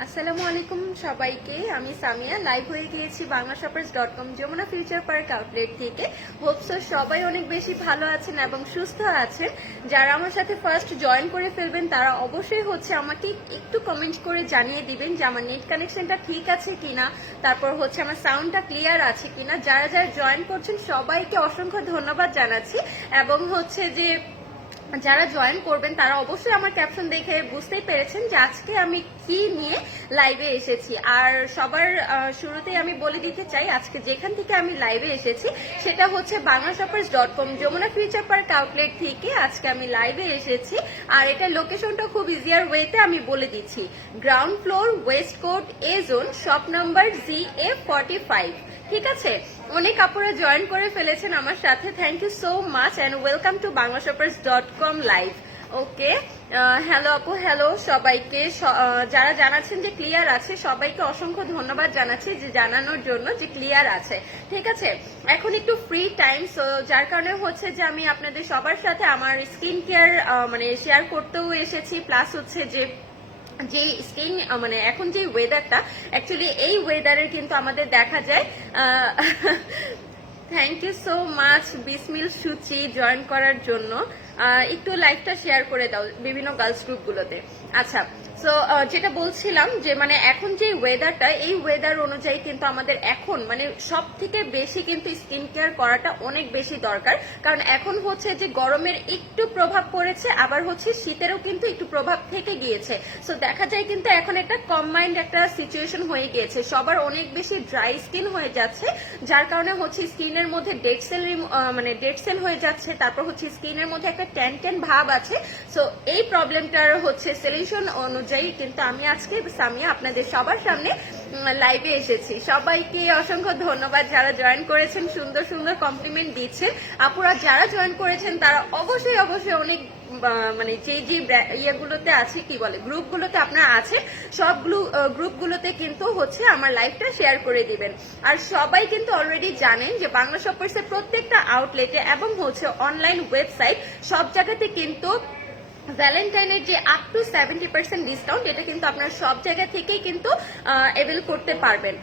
আসসালামু আলাইকুম সবাইকে, আমি সামিয়া লাইভ হয়ে গিয়েছি banglashoppers.com Jamuna future park outlet থেকে। হোপসো সবাই অনেক বেশি ভালো আছেন এবং সুস্থ আছেন। যারা আমার সাথে ফার্স্ট জয়েন করে ফেলবেন তারা অবশ্যই আমাকে একটু কমেন্ট করে জানিয়ে দিবেন যে আমার নেট কানেকশনটা ঠিক আছে কিনা, তারপর আমার সাউন্ডটা ক্লিয়ার আছে কিনা। যারা যারা জয়েন করছেন সবাইকে অসংখ্য ধন্যবাদ জানাচ্ছি এবং যে যারা জয়েন করবেন তারা অবশ্যই আমার ক্যাপশন দেখে বুঝতেই পেরেছেন যে আজকে আমি কি নিয়ে লাইভে এসেছি। আর সবার শুরুতেই আমি বলে দিতে চাই আজকে যেখান থেকে আমি লাইভে এসেছি সেটা banglashoppers.com Jamuna future park outlet থেকে আজকে আমি লাইভে এসেছি। আর এটা লোকেশনটা খুব ইজিয়ার ওয়েতে আমি বলে দিচ্ছি, গ্রাউন্ড ফ্লোর ওয়েস্ট কোর্ট এ জোন, শপ নাম্বার ZA45। ঠিক আছে, অনেক আপুরা জয়েন করে ফেলেছেন আমার সাথে, thank you so much and welcome to banglashoppers.com live. Okay, hello আপু, হ্যালো সবাইকে। যারা জানাচ্ছেন যে ক্লিয়ার আছে সবাইকে অসংখ্য ধন্যবাদ জানাচ্ছি যে জানানোর জন্য যে ক্লিয়ার আছে। ঠিক আছে, এখন একটু ফ্রি টাইম, সো যার কারণে যে আমি আপনাদের সবার সাথে আমার স্কিন কেয়ার শেয়ার করতেও এসেছি, প্লাস যে স্কিন এখন যে ওয়েদারটা, অ্যাকচুয়ালি এই ওয়েদারের কিন্তু আমাদের দেখা যায় thank you so much Bismil Suchi join করার জন্য। একটু লাইভটা শেয়ার করে দাও বিভিন্ন গার্লস গ্রুপগুলোতে। আচ্ছা, সো যেটা বলছিলাম যে এখন যে ওয়েদারটা, এই ওয়েদার অনুযায়ী কিন্তু আমাদের এখন সব থেকে বেশি কিন্তু স্কিন কেয়ার করাটা অনেক বেশি দরকার। কারণ এখন যে গরমের একটু প্রভাব পড়েছে, আবার শীতেরও কিন্তু একটু প্রভাব থেকে গিয়েছে। সো দেখা যায় কিন্তু এখন একটা কম্বাইন্ড একটা সিচুয়েশন হয়ে গিয়েছে, সবার অনেক বেশি ড্রাই স্কিন হয়ে যাচ্ছে, যার কারণে স্কিনের মধ্যে ডেড সেল হয়ে যাচ্ছে। তারপর স্কিনের মধ্যে একটা ট্যান ট্যান ভাব আছে। সো এই প্রবলেমটার সলিউশন অনুযায়ী কিন্তু আমি আজকে সামিয়া আপনাদের সবার সামনে লাইভে এসেছি। সবাইকে অসংখ্য ধন্যবাদ যারা জয়েন করেছেন, সুন্দর সুন্দর কমপ্লিমেন্ট দিচ্ছেন। আপুরা যারা জয়েন করেছেন তারা অবশ্যই অবশ্যই অনেক যে যে ইয়েগুলোতে আছে, কি বলে, গ্রুপগুলোতে আপনারা আছেন, সব গ্রুপগুলোতে কিন্তু আমার লাইভটা শেয়ার করে দিবেন। আর সবাই কিন্তু অলরেডি জানেন যে বাংলা শপার্স এর প্রত্যেকটা আউটলেটে এবং অনলাইন ওয়েবসাইট সব জায়গাতে কিন্তু ভ্যালেন্টাইনের যে আপ টু 70% ডিসকাউন্ট, এটা কিন্তু আপনারা সব জায়গা থেকেই কিন্তু অ্যাভেল করতে পারবেন।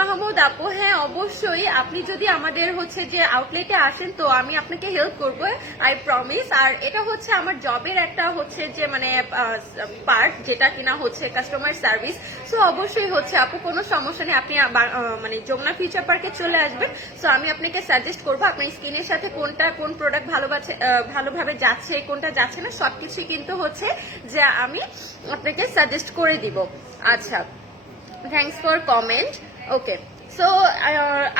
মাহমুদ আপু, হ্যাঁ অবশ্যই, আপনি যদি আমাদের যে আউটলেটে আসেন তো আমি আপনাকে হেল্প করব, আই প্রমিস। আর এটা আমার জবের একটা যে পার্ট, যেটা কিনা কাস্টমার সার্ভিস। সো অবশ্যই আপু কোনো সমস্যা নেই, আপনি যমুনা ফিউচার পার্কে চলে আসবেন। সো আমি আপনাকে সাজেস্ট করবো আপনার স্কিনের সাথে কোন প্রোডাক্ট ভালোভাবে যাচ্ছে, কোনটা যাচ্ছে না, সবকিছুই কিন্তু যে আমি আপনাকে সাজেস্ট করে দিব। আচ্ছা, thanks for comment. Okay, so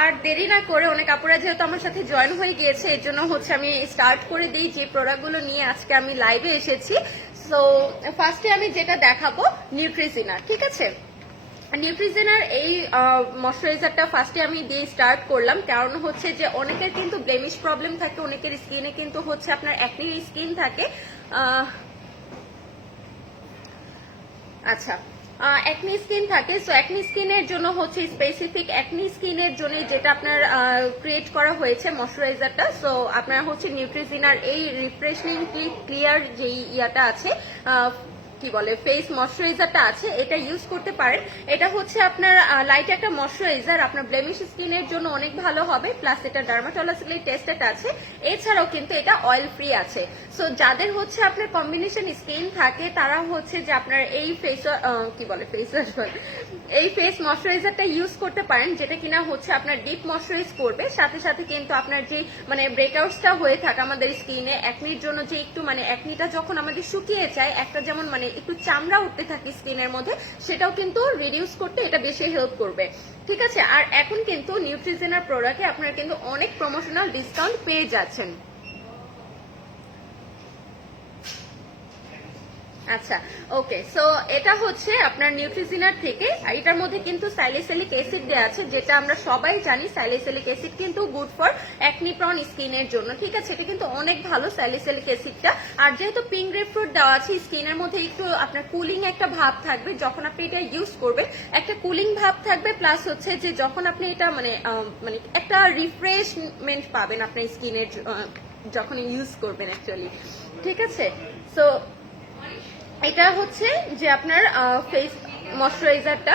আর দেরি না করে, অনেক আপুরা যেহেতু আমার সাথে জয়েন হয়ে গিয়েছে, এর জন্য আমি স্টার্ট করে দিই যে প্রোডাক্টগুলো নিয়ে আজকে আমি লাইভে এসেছি। সো ফার্স্টে আমি যেটা দেখাবো নিউট্রিজিনা। ঠিক আছে, নিউট্রিজিনার এই ময়শ্চারাইজারটা ফার্স্টে আমি দিয়ে স্টার্ট করলাম, কারণ যে অনেকের কিন্তু ব্লেমিশ প্রবলেম থাকে, অনেকের স্কিনে কিন্তু আপনার অ্যাকনি স্কিন থাকে। আচ্ছা, অ্যাকনি স্কিন থাকে। সো অ্যাকনি স্কিনের জন্য স্পেসিফিক অ্যাকনি স্কিনের জন্য যেটা আপনার ক্রিয়েট করা হয়েছে ময়শ্চারাইজারটা। সো আপনার নিউট্রিজিনার এই রিফ্রেশিং ক্লিয়ার যে ইয়াটা আছে, কি বলে, ফেস ময়শ্চারাইজারটা আছে, এটা ইউজ করতে পারেন। এটা আপনার লাইট একটা ময়শ্চারাইজার, আপনার ব্লেমিশ স্কিনের জন্য অনেক ভালো হবে, প্লাস এটা ডার্মাটোলজিক্যালি টেস্টেড আছে। এছাড়াও কিন্তু এটা অয়েল ফ্রি আছে। সো যাদের আপনার কম্বিনেশন স্কিন থাকে তারা যে আপনার এই ফেস ময়শ্চারাইজারটা ইউজ করতে পারেন, যেটা কিনা আপনার ডিপ ময়শ্চারাইজ করবে, সাথে সাথে কিন্তু আপনার যে ব্রেকআউটসটা হয়ে থাকে আমাদের স্কিনে অ্যাকনির জন্য, যে একটু অ্যাকনিটা যখন আমাদের শুকিয়ে যায়, একটা যেমন একটু চামড়া উঠতে থাকে স্কিনের মধ্যে, সেটাও কিন্তু রিডিউস করতে এটা বেশি হেল্প করবে। ঠিক আছে, আর এখন কিন্তু নিউট্রিজিনার প্রোডাক্টে আপনারা কিন্তু অনেক প্রমোশনাল ডিসকাউন্ট পেয়ে যাচ্ছেন। আচ্ছা, ওকে, সো এটা আপনার নিউট্রিজিনার থেকে। এটার মধ্যে কিন্তু স্যালিসিলিক অ্যাসিড দেওয়া আছে, যেটা আমরা সবাই জানি স্যালিসিলিক অ্যাসিড কিন্তু গুড ফর অ্যাকনি প্রন স্কিনের জন্য। ঠিক আছে, এটা কিন্তু অনেক ভালো স্যালিসিলিক অ্যাসিডটা। আর যেহেতু পিঙ্ক গ্রেপফ্রুট দেওয়া আছে, স্কিনের মধ্যে একটু আপনার কুলিং একটা ভাব থাকবে, যখন আপনি এটা ইউজ করবেন একটা কুলিং ভাব থাকবে, প্লাস যে যখন আপনি এটা একটা রিফ্রেশমেন্ট পাবেন আপনার স্কিনের যখন ইউজ করবেন অ্যাকচুয়ালি, ঠিক আছে। সো এটা হচ্ছে যে আপনার ফেস ময়শ্চারাইজারটা,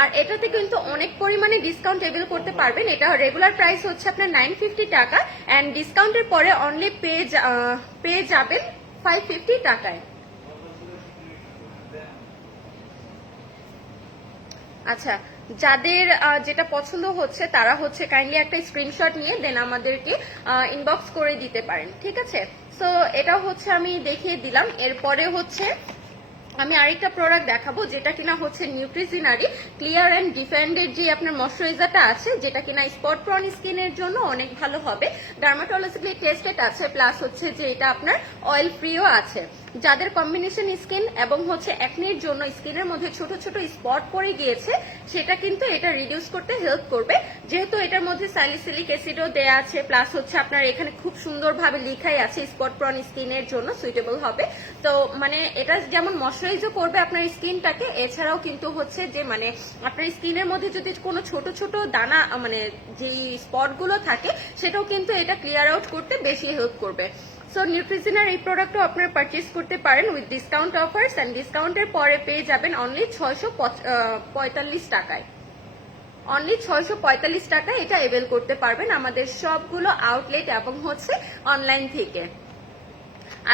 আর এটাতে কিন্তু অনেক পরিমাণে ডিসকাউন্ট এভেল করতে পারবেন। এটা রেগুলার প্রাইস হচ্ছে আপনার 950 টাকা, অ্যান্ড ডিসকাউন্টের পরে অনলি পেয়ে যাবেন 550 টাকায়। আচ্ছা, যাদের যেটা পছন্দ হচ্ছে তারা হচ্ছে কাইন্ডলি একটা স্ক্রিনশট নিয়ে দেন আমাদেরকে ইনবক্স করে দিতে পারেন, ঠিক আছে। সো এটা হচ্ছে আমি দেখিয়ে দিলাম। এরপরে হচ্ছে আমি আরেকটা প্রোডাক্ট দেখাবো, যেটা কিনা হচ্ছে নিউট্রিজিনারি ক্লিয়ার অ্যান্ড ডিফেন্ডেড যে আপনার ময়শ্চারাইজারটা আছে, যেটা কিনা স্পট প্রন স্কিনের জন্য অনেক ভালো হবে, ডার্মাটোলজিক্যালি টেস্টেড আছে, প্লাস হচ্ছে যে এটা আপনার অয়েল ফ্রিও আছে। যাদের কম্বিনেশন স্কিন এবং হচ্ছে অ্যাকনির জন্য স্কিনের মধ্যে ছোট ছোট স্পট পড়ে গিয়েছে, সেটা কিন্তু এটা রিডিউস করতে হেল্প করবে। যেহেতু এটার মধ্যে স্যালিসিলিক অ্যাসিডও দেয়া আছে, প্লাস হচ্ছে আপনার এখানে খুব সুন্দরভাবে লেখাই আছে স্পট প্রন স্কিনের জন্য সুইটেবল হবে। তো মানে এটা যেমন ময়শ্চারাইজও করবে আপনার স্কিনটাকে, এছাড়াও কিন্তু হচ্ছে যে মানে আপনার স্কিনের মধ্যে যদি কোনো ছোট ছোট দানা মানে যেই স্পটগুলো থাকে, সেটাও কিন্তু এটা ক্লিয়ার আউট করতে বেশি হেল্প করবে। সো নিউট্রিজিনার এই প্রোডাক্টও আপনারা পারচেজ করতে পারেন উইথ ডিসকাউন্ট অফার্স, অ্যান্ড ডিসকাউন্টের পরে পেয়ে যাবেন অনলি 645 টাকায়। অনলি 645 টাকায় এটা এভেল করতে পারবেন আমাদের সবগুলো আউটলেট এবং হচ্ছে অনলাইন থেকে।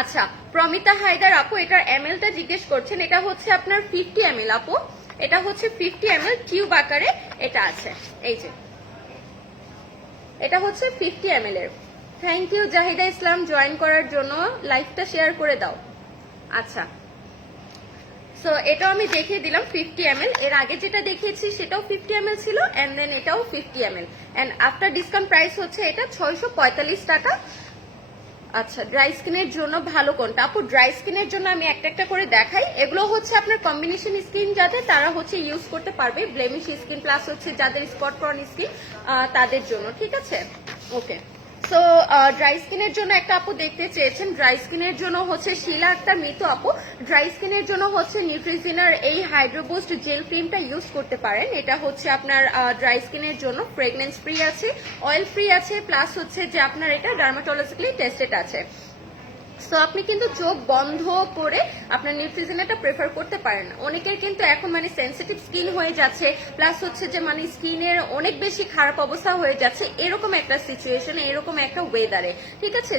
আচ্ছা, প্রমিতা হায়দার আপু এটার এমএলটা জিজ্ঞেস করছেন। এটা হচ্ছে আপনার 50 ml আপু, এটা হচ্ছে 50 ml টিউব আকারে এটা আছে, এই যে এটা হচ্ছে 50 ml এর। Thank you Jahida Islam join করার জন্য, লাইভটা শেয়ার করে দাও। আচ্ছা, সো এটাও আমি দেখিয়ে দিলাম 50 ml। এর আগে যেটা দেখিয়েছি সেটাও 50 ml ছিল, এন্ড দেন এটাও 50 ml, and after discount price হচ্ছে এটা 645 টাকা। আচ্ছা, ড্রাই স্কিনের জন্য ভালো কোনটা আপু? ড্রাই স্কিনের জন্য আমি একটা একটা করে দেখাই। এগুলো হচ্ছে আপনার কম্বিনেশন স্কিন যাদের, তারা হচ্ছে ইউজ করতে পারবে, ব্লেমিশ স্কিন প্লাস হচ্ছে যাদের স্পট প্রন স্কিন তাদের জন্য, ঠিক আছে। ওকে, সো ড্রাই স্কিনের জন্য একটা আপু দেখতে চেয়েছেন। ড্রাই স্কিনের জন্য হচ্ছে শিলা একটা মৃত আপু, ড্রাই স্কিনের জন্য হচ্ছে নিউট্রিজিনার এই হাইড্রোবুস্ট জেল ক্রিমটা ইউজ করতে পারেন। এটা হচ্ছে আপনার ড্রাই স্কিনের জন্য ফ্রেগনেন্স ফ্রি আছে, অয়েল ফ্রি আছে, প্লাস হচ্ছে যে আপনার এটা ডার্মাটোলজিক্যালি টেস্টেড আছে। সো আপনি কিন্তু চোখ বন্ধ করে আপনার নিউট্রিজিনাটা প্রেফার করতে পারেন। অনেকের কিন্তু এখন মানে সেনসিটিভ স্কিন হয়ে যাচ্ছে, প্লাস হচ্ছে যে মানে স্কিনের অনেক বেশি খারাপ অবস্থা হয়ে যাচ্ছে, এরকম একটা সিচুয়েশনে, এরকম একটা ওয়েদারে, ঠিক আছে।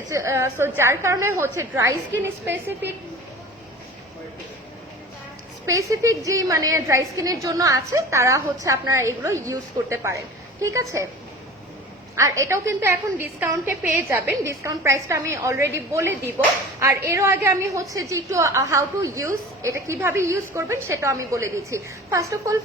সো যার কারণে হচ্ছে ড্রাই স্কিন স্পেসিফিক যে মানে ড্রাই স্কিনের জন্য আছে, তারা হচ্ছে আপনারা এগুলো ইউজ করতে পারেন, ঠিক আছে। আর এটাও কিন্তু এখন ডিসকাউন্টে পেয়ে যাবেন, ডিসকাউন্ট প্রাইসটা আমি অলরেডি বলে দিব। আর এরও আগে আমি হচ্ছে যে একটু হাউ টু ইউজ, এটা কিভাবে ইউজ করবেন সেটা আমি বলে দিচ্ছি। ফার্স্ট অফ অল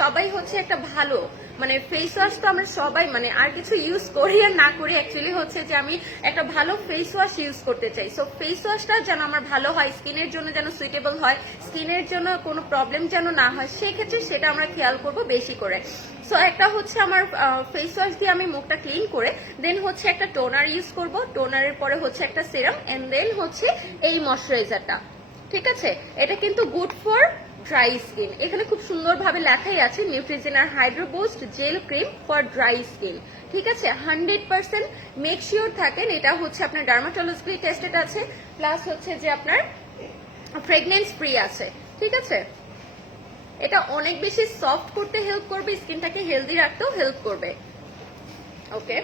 সবাই হচ্ছে একটা ভালো মানে ফেস ওয়াশ তো আমরা সবাই মানে আর কিছু ইউজ করি আর না করি, অ্যাকচুয়ালি হচ্ছে যে আমি একটা ভালো ফেস ওয়াশ ইউজ করতে চাই। সো ফেস ওয়াশটা যেন আমার ভালো হয়, স্কিনের জন্য যেন সুইটেবল হয়, স্কিনের জন্য কোনো প্রবলেম যেন না হয়, সেক্ষেত্রে সেটা আমরা খেয়াল করব বেশি করে। সো একটা হচ্ছে আমার ফেস ওয়াশ দিয়ে আমি মুখটা ক্লিন করে দেন হচ্ছে একটা টোনার ইউজ করব, টোনারের পরে হচ্ছে একটা সিরাম, এন্ড দেন হচ্ছে এই ময়শ্চারাইজারটা, ঠিক আছে। এটা কিন্তু গুড ফর ড্রাই স্কিন, এখানে খুব সুন্দরভাবে লেখাই আছে নিউট্রিজিনার hydro boost gel cream for dry skin, ঠিক আছে। 100% মেক শিওর থাকেন এটা হচ্ছে আপনার ডার্মাটোলজিক্যালি টেস্টেড আছে, প্লাস হচ্ছে যে আপনার ফ্রেগনেন্স ফ্রি আছে, ঠিক আছে। এটা অনেক বেশি সফট করতে হেল্প করবে, স্কিনটাকে হেলদি রাখতেও হেল্প করবে। ওকে,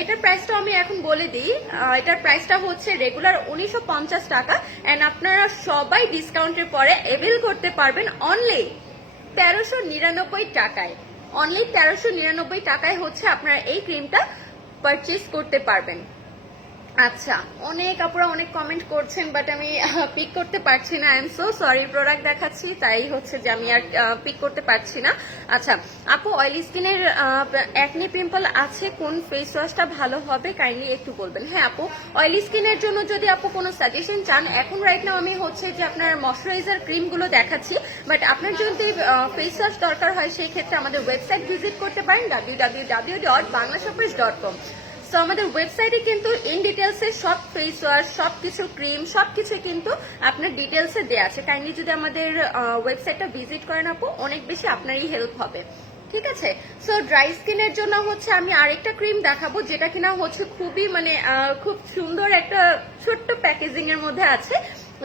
এটার প্রাইসটা আমি এখন বলে দিই। এটার প্রাইসটা হচ্ছে রেগুলার 1950 টাকা, এন্ড আপনারা সবাই ডিসকাউন্টের পরে এভেল করতে পারবেন অনলি 1399 টাকায়। অনলি 1399 টাকায় হচ্ছে আপনারা এই ক্রিমটা পারচেজ করতে পারবেন। আচ্ছা, অনেক আপুরা অনেক কমেন্ট করছেন, বাট আমি পিক করতে পারছি না। I am so sorry, product দেখাচ্ছি তাই হচ্ছে যে আমি আর পিক করতে পারছি না। আচ্ছা আপু, অয়েলি স্কিনের অ্যাকনি পিম্পল আছে, কোন ফেস ওয়াশটা ভালো হবে কাইন্ডলি একটু বলবেন। হ্যাঁ আপু, অয়েলি স্কিনের জন্য যদি আপু কোনো সাজেশন চান, এখন রাইট নাও আমি হচ্ছে যে আপনার ময়শ্চারাইজার ক্রিমগুলো দেখাচ্ছি, বাট আপনার যদি ফেস ওয়াশ দরকার হয় সেই ক্ষেত্রে আমাদের ওয়েবসাইট ভিজিট করতে পারেন www.banglashoppers.com। সো আমাদের ওয়েবসাইটে কিন্তু ইন ডিটেলসে সব ফেস ওয়াশ, সবকিছু ক্রিম, সবকিছু কিন্তু আপনার ডিটেলসে দেওয়া আছে। কাইন্ডলি যদি আমাদের ওয়েবসাইটটা ভিজিট করেন আপু, অনেক বেশি আপনারই হেল্প হবে। ঠিক আছে। সো ড্রাই স্কিনের জন্য হচ্ছে আমি আরেকটা ক্রিম দেখাবো, যেটা কিনা হচ্ছে খুবই মানে খুব সুন্দর একটা ছোট্ট প্যাকেজিং এর মধ্যে আছে।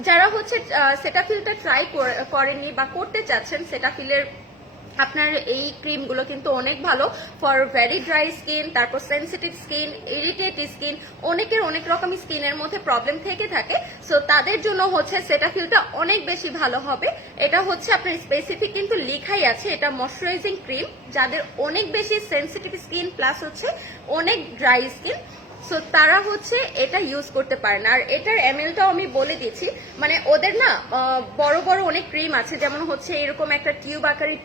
যারা হচ্ছে সেটাফিলটা ট্রাই করেননি বা করতে চাচ্ছেন, সেটাফিলের আপনার এই ক্রিমগুলো কিন্তু অনেক ভালো ফর ভেরি ড্রাই স্কিন, তারপর সেনসিটিভ স্কিন, ইরিটেট স্কিন, অনেকের অনেক রকমের স্কিনের মধ্যে প্রবলেম থেকে থাকে। সো তাদের জন্য হচ্ছে সেটাফিলটা অনেক বেশি ভালো হবে। এটা হচ্ছে আপনার স্পেসিফিক কিন্তু লেখাই আছে, এটা ময়শ্চারাইজিং ক্রিম যাদের অনেক বেশি সেনসিটিভ স্কিন প্লাস হচ্ছে অনেক ড্রাই স্কিন, সো তারা হচ্ছে এটা ইউজ করতে পারেন। আর এটার এমএলটাও আমি বলে দিচ্ছি, মানে ওদের না বড় বড় অনেক ক্রিম আছে, যেমন হচ্ছে এরকম একটা টিউব আকারের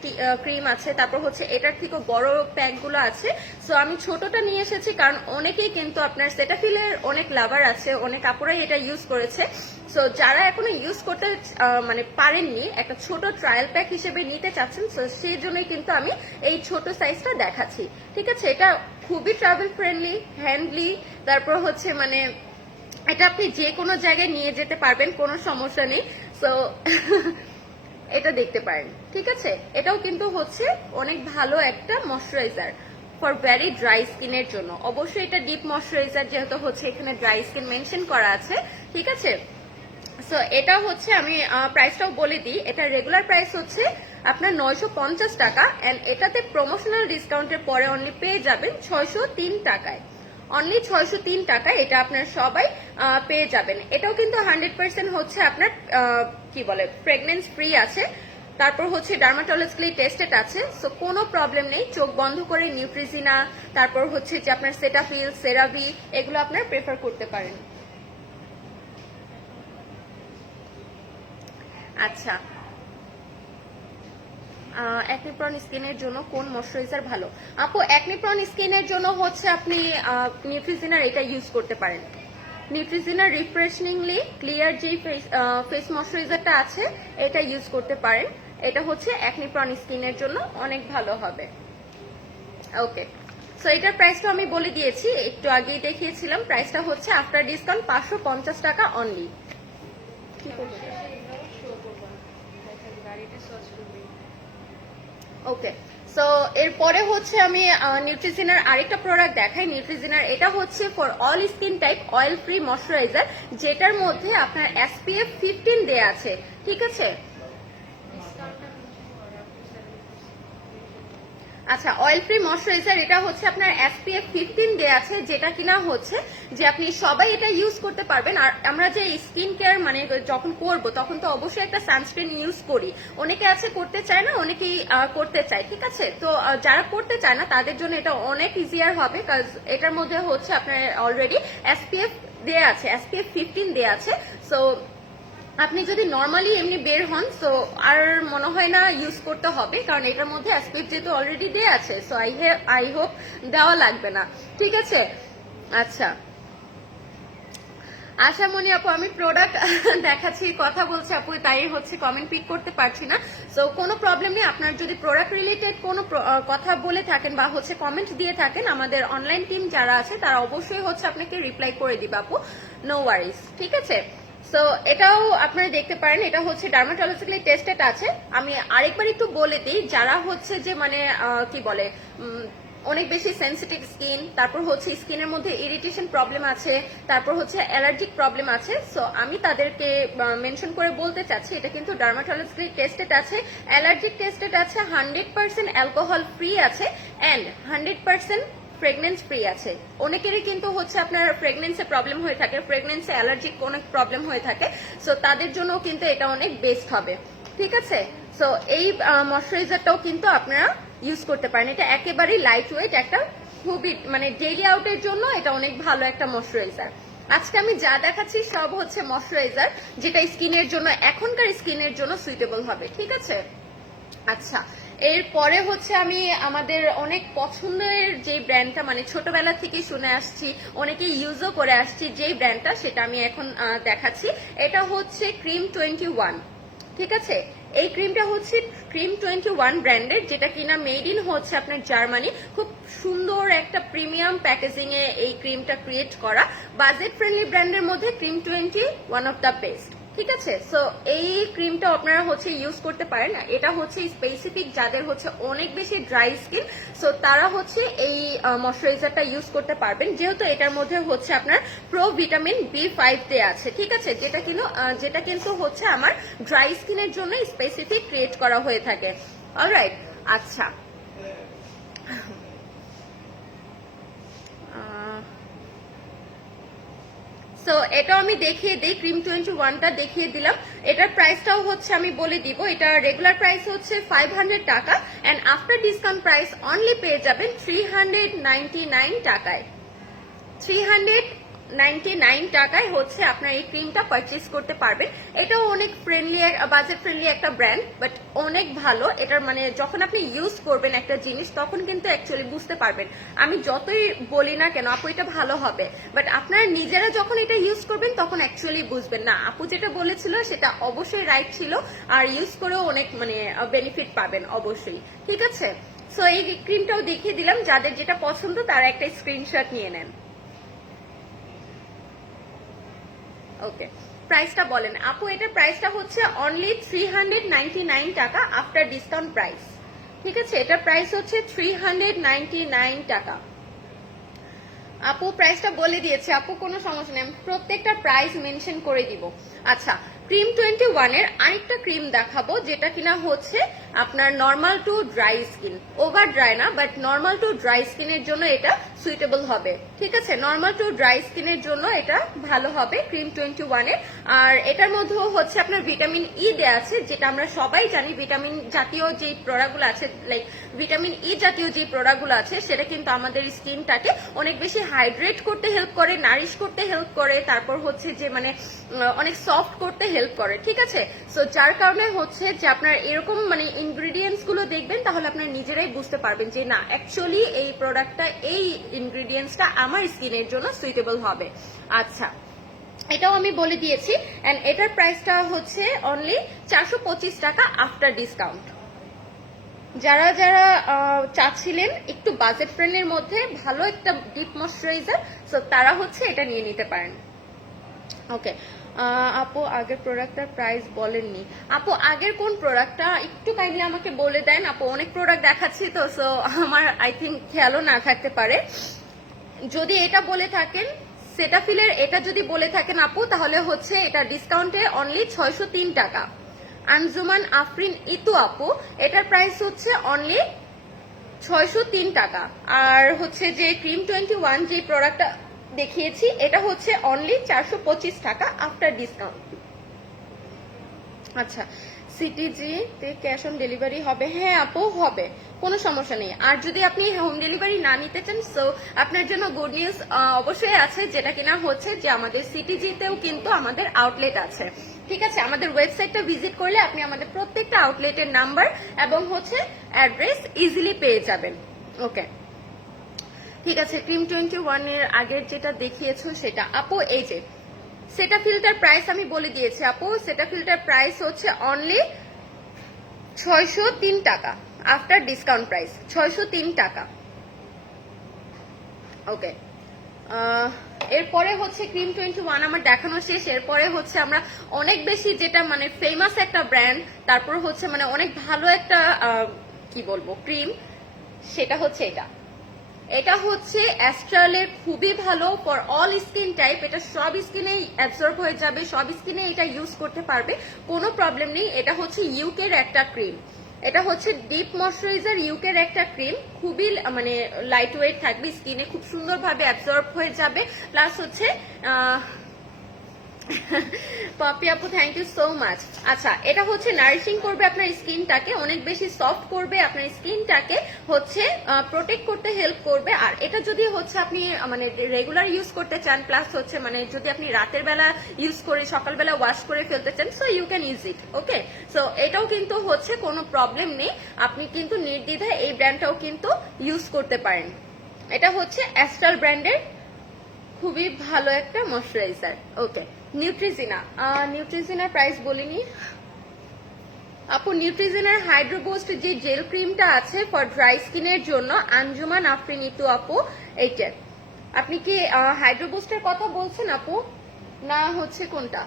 ক্রিম আছে, তারপর হচ্ছে এটার থেকে বড় প্যাকগুলো আছে। সো আমি ছোটটা নিয়ে এসেছি কারণ অনেকেই কিন্তু আপনার সেটাফিলের অনেক লাভার আছে, অনেক আপুরাই এটা ইউজ করেছে। সো যারা এখনো ইউজ করতে মানে পারেননি, একটা ছোট ট্রায়াল প্যাক হিসেবে নিতে চাচ্ছেন, সো সেই জন্যই কিন্তু আমি এই ছোট সাইজটা দেখাচ্ছি। ঠিক আছে, এটা খুবই ট্রাভেল ফ্রেন্ডলি, হ্যান্ডলি, তারপর হচ্ছে মানে এটা আপনি যে কোনো জায়গায় নিয়ে যেতে পারবেন, কোনো সমস্যা নেই। সো এটা দেখতে পারেন। ঠিক আছে, এটাও কিন্তু হচ্ছে অনেক ভালো একটা ময়শ্চারাইজার ফর ভেরি ড্রাই স্কিনের জন্য। অবশ্যই এটা ডিপ ময়শ্চারাইজার, যেহেতু হচ্ছে এখানে ড্রাই স্কিন মেনশন করা আছে। ঠিক আছে, সো এটা হচ্ছে আমি প্রাইসটাও বলে দিই। এটা রেগুলার প্রাইস হচ্ছে আপনার 950 টাকা, এন্ড এটাতে প্রমোশনাল ডিসকাউন্টের পরে অনলি পেয়ে যাবেন 603 টাকায়। অনলি 603 টাকায় এটা আপনার সবাই পেয়ে যাবেন। এটাও কিন্তু 100% হচ্ছে আপনার কি বলে ফ্রেগনেন্স ফ্রি আছে, তারপর হচ্ছে ডার্মাটোলজিক্যালি টেস্টেড আছে। সো কোনো প্রবলেম নেই, চোখ বন্ধ করে নিউট্রিজিনা, তারপর হচ্ছে যে আপনার সেটাফিল, সেরাভি, এগুলো আপনার প্রেফার করতে পারেন। আচ্ছা, অ্যাকনি প্রন স্কিনের জন্য কোন ময়শ্চারাইজার ভালো? আপু অ্যাকনি প্রন স্কিনের জন্য হচ্ছে আপনি নিউট্রিজিনার এটা ইউজ করতে পারেন। নিউট্রিজিনার রিফ্রেশনিংলি ক্লিয়ার যে ফেস ময়শ্চারাইজারটা আছে এটা ইউজ করতে পারেন। এটা হচ্ছে অ্যাকনি প্রন স্কিনের জন্য অনেক ভালো হবে। ওকে, সো এটার প্রাইসটা আমি বলে দিয়েছি, একটু আগেই দেখিয়েছিলাম। প্রাইসটা হচ্ছে আফটার ডিসকাউন্ট 550 টাকা অনলি। কি করবো? ওকে, সো এরপরে হচ্ছে আমি নিউট্রিজিনার আরেকটা প্রোডাক্ট দেখাই। নিউট্রিজিনার এটা হচ্ছে for all skin type oil free moisturiser, যেটার মধ্যে আপনার SPF 15 দেয়া আছে। ঠিক আছে, আচ্ছা, অয়েল ফ্রি ময়শ্চারাইজার এটা হচ্ছে আপনার SPF 15 দেয়া আছে, যেটা কিনা হচ্ছে যে আপনি সবাই এটা ইউজ করতে পারবেন। আর আমরা যে স্কিন কেয়ার মানে যখন করব তখন তো অবশ্যই একটা সানস্ক্রিন ইউজ করি। অনেকে আছে করতে চায় না, অনেকেই করতে চায়। ঠিক আছে, তো যারা করতে চায় না তাদের জন্য এটা অনেক ইজিয়ার হবে, কারণ এটার মধ্যে হচ্ছে আপনার অলরেডি SPF দেয়া আছে, SPF 15 দেয়া আছে। সো আপনি যদি নর্মালি এমনি বের হন, সো আর মনে হয় না ইউজ করতে হবে, কারণ এটার মধ্যে SPF যেহেতু অলরেডি দেয়া আছে, সো আই হোপ দেওয়া লাগবে না। ঠিক আছে, আচ্ছা আশামণি আপু, আমি প্রোডাক্ট দেখাচ্ছি, কথা বলছি আপু, তাই হচ্ছে কমেন্ট পিক করতে পারছি না। সো কোনো প্রবলেম নেই, আপনার যদি প্রোডাক্ট রিলেটেড কোনো কথা বলে থাকেন বা হচ্ছে কমেন্ট দিয়ে থাকেন, আমাদের অনলাইন টিম যারা আছে তারা অবশ্যই হচ্ছে আপনাকে রিপ্লাই করে দিবে আপু, নো ওয়ারিজ। ঠিক আছে, সো এটাও আপনারা দেখতে পারেন, এটা হচ্ছে ডার্মাটোলজিক্যালি টেস্টেড আছে। আমি আরেকবার একটু বলে দিই, যারা হচ্ছে যে মানে কি বলে অনেক বেশি সেনসিটিভ স্কিন, তারপর হচ্ছে স্কিনের মধ্যে ইরিটেশন প্রবলেম আছে, তারপর হচ্ছে অ্যালার্জিক প্রবলেম আছে, সো আমি তাদেরকে মেনশন করে বলতে চাচ্ছি এটা কিন্তু ডার্মাটোলজিক্যালি টেস্টেড আছে, অ্যালার্জিক টেস্টেড আছে, 100% অ্যালকোহল ফ্রি আছে, অ্যান্ড 100% প্রেগনেন্স ফ্রি আছে। অনেকেরই কিন্তু হচ্ছে আপনার প্রেগনেন্সে প্রবলেম হয়ে থাকে, প্রেগনেন্সে অ্যালার্জিক অনেক প্রবলেম হয়ে থাকে, সো তাদের জন্য কিন্তু এটা অনেক বেস্ট হবে। ঠিক আছে, সো এই ময়শ্চারাইজারটাও কিন্তু আপনারা ইউজ করতে পারেন। এটা একেবারেই লাইট ওয়েট, একটা খুবই মানে ডেইলি আউটের জন্য এটা অনেক ভালো একটা ময়শ্চারাইজার। আজকে আমি যা দেখাচ্ছি সব হচ্ছে ময়শ্চারাইজার, যেটা স্কিনের জন্য এখনকার স্কিনের জন্য সুইটেবল হবে। ঠিক আছে, আচ্ছা এরপরে হচ্ছে আমি আমাদের অনেক পছন্দের যে ব্র্যান্ডটা মানে ছোটবেলা থেকে শুনে আসছি, অনেকে ইউজও করে আসছি, যেই ব্র্যান্ডটা সেটা আমি এখন দেখাচ্ছি। এটা হচ্ছে ক্রিম 21। ঠিক আছে, এই ক্রিমটা হচ্ছে ক্রিম 21 ব্র্যান্ডের, যেটা কিনা মেড ইন হচ্ছে আপনার জার্মানি। খুব সুন্দর একটা প্রিমিয়াম প্যাকেজিং এ এই ক্রিমটা ক্রিয়েট করা। বাজেট ফ্রেন্ডলি ব্র্যান্ডের মধ্যে cream 20 one of the best. ঠিক আছে। সো এই ক্রিমটা আপনারা হচ্ছে ইউজ করতে পারেন। এটা হচ্ছে স্পেসিফিক যাদের হচ্ছে অনেক বেশি ড্রাই স্কিন, সো তারা হচ্ছে এই ময়শ্চারাইজারটা ইউজ করতে পারবেন, যেহেতু এটার মধ্যে হচ্ছে আপনার প্রো ভিটামিন B5 দেয়া আছে। ঠিক আছে, যেটা কিন্তু হচ্ছে আমার ড্রাই স্কিনের জন্য স্পেসিফিক ক্রিয়েট করা হয়ে থাকে। অলরাইট, আচ্ছা সো এটাও আমি দেখিয়ে দিই, ক্রিম 21টা দেখিয়ে দিলাম। এটার প্রাইসটাও হচ্ছে আমি বলে দিব, এটা রেগুলার প্রাইস হচ্ছে 500 টাকা and after discount price only পেয়ে যাবেন 399 টাকায়। 399 টাকায় হচ্ছে আপনার এই ক্রিমটা পারচেজ করতে পারবেন। এটাও অনেক ফ্রেন্ডলি, বাজেট ফ্রেন্ডলি একটা ব্র্যান্ড, বাট অনেক ভালো। এটার মানে যখন আপনি ইউজ করবেন একটা জিনিস তখন কিন্তু অ্যাকচুয়ালি বুঝতে পারবেন। আমি যতই বলি না কেন আপু এটা ভালো হবে, বাট আপনারা নিজেরা যখন এটা ইউজ করবেন তখন অ্যাকচুয়ালি বুঝবেন না আপু যেটা বলেছিল সেটা অবশ্যই রাইট ছিল, আর ইউজ করেও অনেক মানে বেনিফিট পাবেন অবশ্যই। ঠিক আছে, সো এই ক্রিমটাও দেখিয়ে দিলাম, যাদের যেটা পছন্দ তারা একটা স্ক্রিনশট নিয়ে নেন। ওকে, প্রাইসটা বলেন আপু। এটা প্রাইসটা হচ্ছে অনলি 399 টাকা আফটার ডিসকাউন্ট প্রাইস। ঠিক আছে, এটা প্রাইস হচ্ছে 399 টাকা। আপু প্রাইসটা বলে দিয়েছে আপু, কোনো সমস্যা নেই, আমি প্রত্যেকটা প্রাইস মেনশন করে দিব। আচ্ছা, ক্রিম 21 এর আরেকটা ক্রিম দেখাবো, যেটা কিনা হচ্ছে আপনার normal to dry skin, over dry না বাট নর্মাল টু ড্রাই স্কিনের জন্য এটা সুইটেবল হবে। ঠিক আছে, নর্মাল টু ড্রাই স্কিনের জন্য এটা ভালো হবে ক্রিম 21 এর। আর এটার মধ্যেও হচ্ছে আপনার ভিটামিন ই দেয়া আছে, যেটা আমরা সবাই জানি ভিটামিন জাতীয় যে প্রোডাক্টগুলো আছে, লাইক ভিটামিন ই জাতীয় যে প্রোডাক্টগুলো আছে সেটা কিন্তু আমাদের স্কিনটাকে অনেক বেশি হাইড্রেট করতে হেল্প করে, নারিশ করতে হেল্প করে, তারপর হচ্ছে যে মানে অনেক সফট করতে হেল্প করে। ঠিক আছে, সো যার কারণে হচ্ছে যে আপনার এরকম মানে ইনগ্রিডিয়েন্টস গুলো দেখবেন, তাহলে আপনার নিজেরাই বুঝতে পারবেন যে না অ্যাকচুয়ালি এই প্রোডাক্টটা, এই ইনগ্রিডিয়েন্টসটা আমার স্কিনের জন্য সুইটেবল হবে। আচ্ছা, এটাও আমি বলে দিয়েছি এন্ড এটার প্রাইসটা হচ্ছে অনলি 425 টাকা আফটার ডিসকাউন্ট। যারা যারা চাচ্ছিলেন একটু বাজেট ফ্রেন্ডলির মধ্যে ভালো একটা ডিপ ময়শ্চারাইজার, সো তারা হচ্ছে এটা নিয়ে নিতে পারেন। ওকে আপু, আগের প্রোডাক্টটার প্রাইস বলেননি আপু। আগের কোন প্রোডাক্টটা একটু কাইন্ডলি আমাকে বলে দেন আপু, অনেক প্রোডাক্ট দেখাচ্ছি তো, সো আমার আই থিঙ্ক খেয়ালও না থাকতে পারে। যদি এটা বলে থাকেন সেটাফিলের, এটা যদি বলে থাকেন আপু, তাহলে হচ্ছে এটা ডিসকাউন্টে অনলি 603 টাকা। আঞ্জুমান আফরিন ইতু আপু, এটার প্রাইস হচ্ছে অনলি 603 টাকা। আর হচ্ছে যে ক্রিম 21 যে প্রোডাক্টটা দেখিয়েছি এটা হচ্ছে অনলি 425 টাকা আফটার ডিসকাউন্ট। আচ্ছা, সিটিজি তে ক্যাশ অন ডেলিভারি হবে? হ্যাঁ আপু হবে, কোনো সমস্যা নেই। আর যদি আপনি হোম ডেলিভারি না নিতে চান, সো আপনার জন্য গুড নিউজ অবশ্যই আছে, যেটা কিনা হচ্ছে যে আমাদের সিটিজিতেও কিন্তু আমাদের আউটলেট আছে। ঠিক আছে, আমাদের ওয়েবসাইটটা ভিজিট করলে আপনি আমাদের প্রত্যেকটা আউটলেটের নাম্বার এবং হচ্ছে অ্যাড্রেস ইজিলি পেয়ে যাবেন। ওকে, ঠিক আছে। ক্রিম 21 এর আগের যেটা দেখিয়েছো সেটা আপু, এই যে সেটাফিলটার প্রাইস আমি বলে দিয়েছি আপু। সেটাফিলটার প্রাইস হচ্ছে অনলি 603 টাকা আফটার ডিসকাউন্ট প্রাইস, 603 টাকা। ওকে, এরপরে হচ্ছে ক্রিম 21 আমার দেখানো শেষ। এরপরে হচ্ছে আমরা অনেক বেশি যেটা মানে ফেমাস একটা ব্র্যান্ড, তারপর হচ্ছে মানে অনেক ভালো একটা কি বলবো ক্রিম, সেটা হচ্ছে এটা হচ্ছে অ্যাস্ট্রালের, খুবই ভালো ফর অল স্কিন টাইপ। এটা সব স্কিনেই অ্যাবজর্ব হয়ে যাবে, সব স্কিনে এটা ইউজ করতে পারবে, কোনো প্রবলেম নেই। এটা হচ্ছে ইউকের একটা ক্রিম, এটা হচ্ছে ডিপ ময়শ্চারাইজার ইউকের একটা ক্রিম, খুবই মানে লাইট ওয়েট থাকবে, স্কিনে খুব সুন্দরভাবে অ্যাবজর্ব হয়ে যাবে। প্লাস হচ্ছে পপি আপু থ্যাংক ইউ সো মাচ। আচ্ছা, এটা হচ্ছে নারিশিং করবে আপনার স্কিনটাকে, অনেক বেশি সফট করবে আপনার স্কিনটাকে, হচ্ছে প্রোটেক্ট করতে হেল্প করবে। আর এটা যদি হচ্ছে আপনি মানে রেগুলার ইউজ করতে চান, প্লাস হচ্ছে মানে যদি আপনি রাতের বেলা ইউজ করে সকালবেলা ওয়াশ করে ফেলতে চান, so you can use it. Okay, so এটাও কিন্তু হচ্ছে কোনো প্রবলেম নেই, আপনি কিন্তু নির্দ্বিধায় এই ব্র্যান্ডটাও কিন্তু ইউজ করতে পারেন। এটা হচ্ছে অ্যাস্ট্রাল ব্র্যান্ডের খুবই ভালো একটা ময়শ্চারাইজার। ওকে, নিউট্রিজিনার প্রাইস বলিনি আপু। নিউট্রিজিনার হাইড্রোবুস্ট যে জেল ক্রিমটা আছে ফর ড্রাই স্কিনের জন্য, আঞ্জুমান আফরিন ইতু আপু, এইটার আপনি কি হাইড্রোবুস্টের কথা বলছেন আপু, না হচ্ছে কোনটা?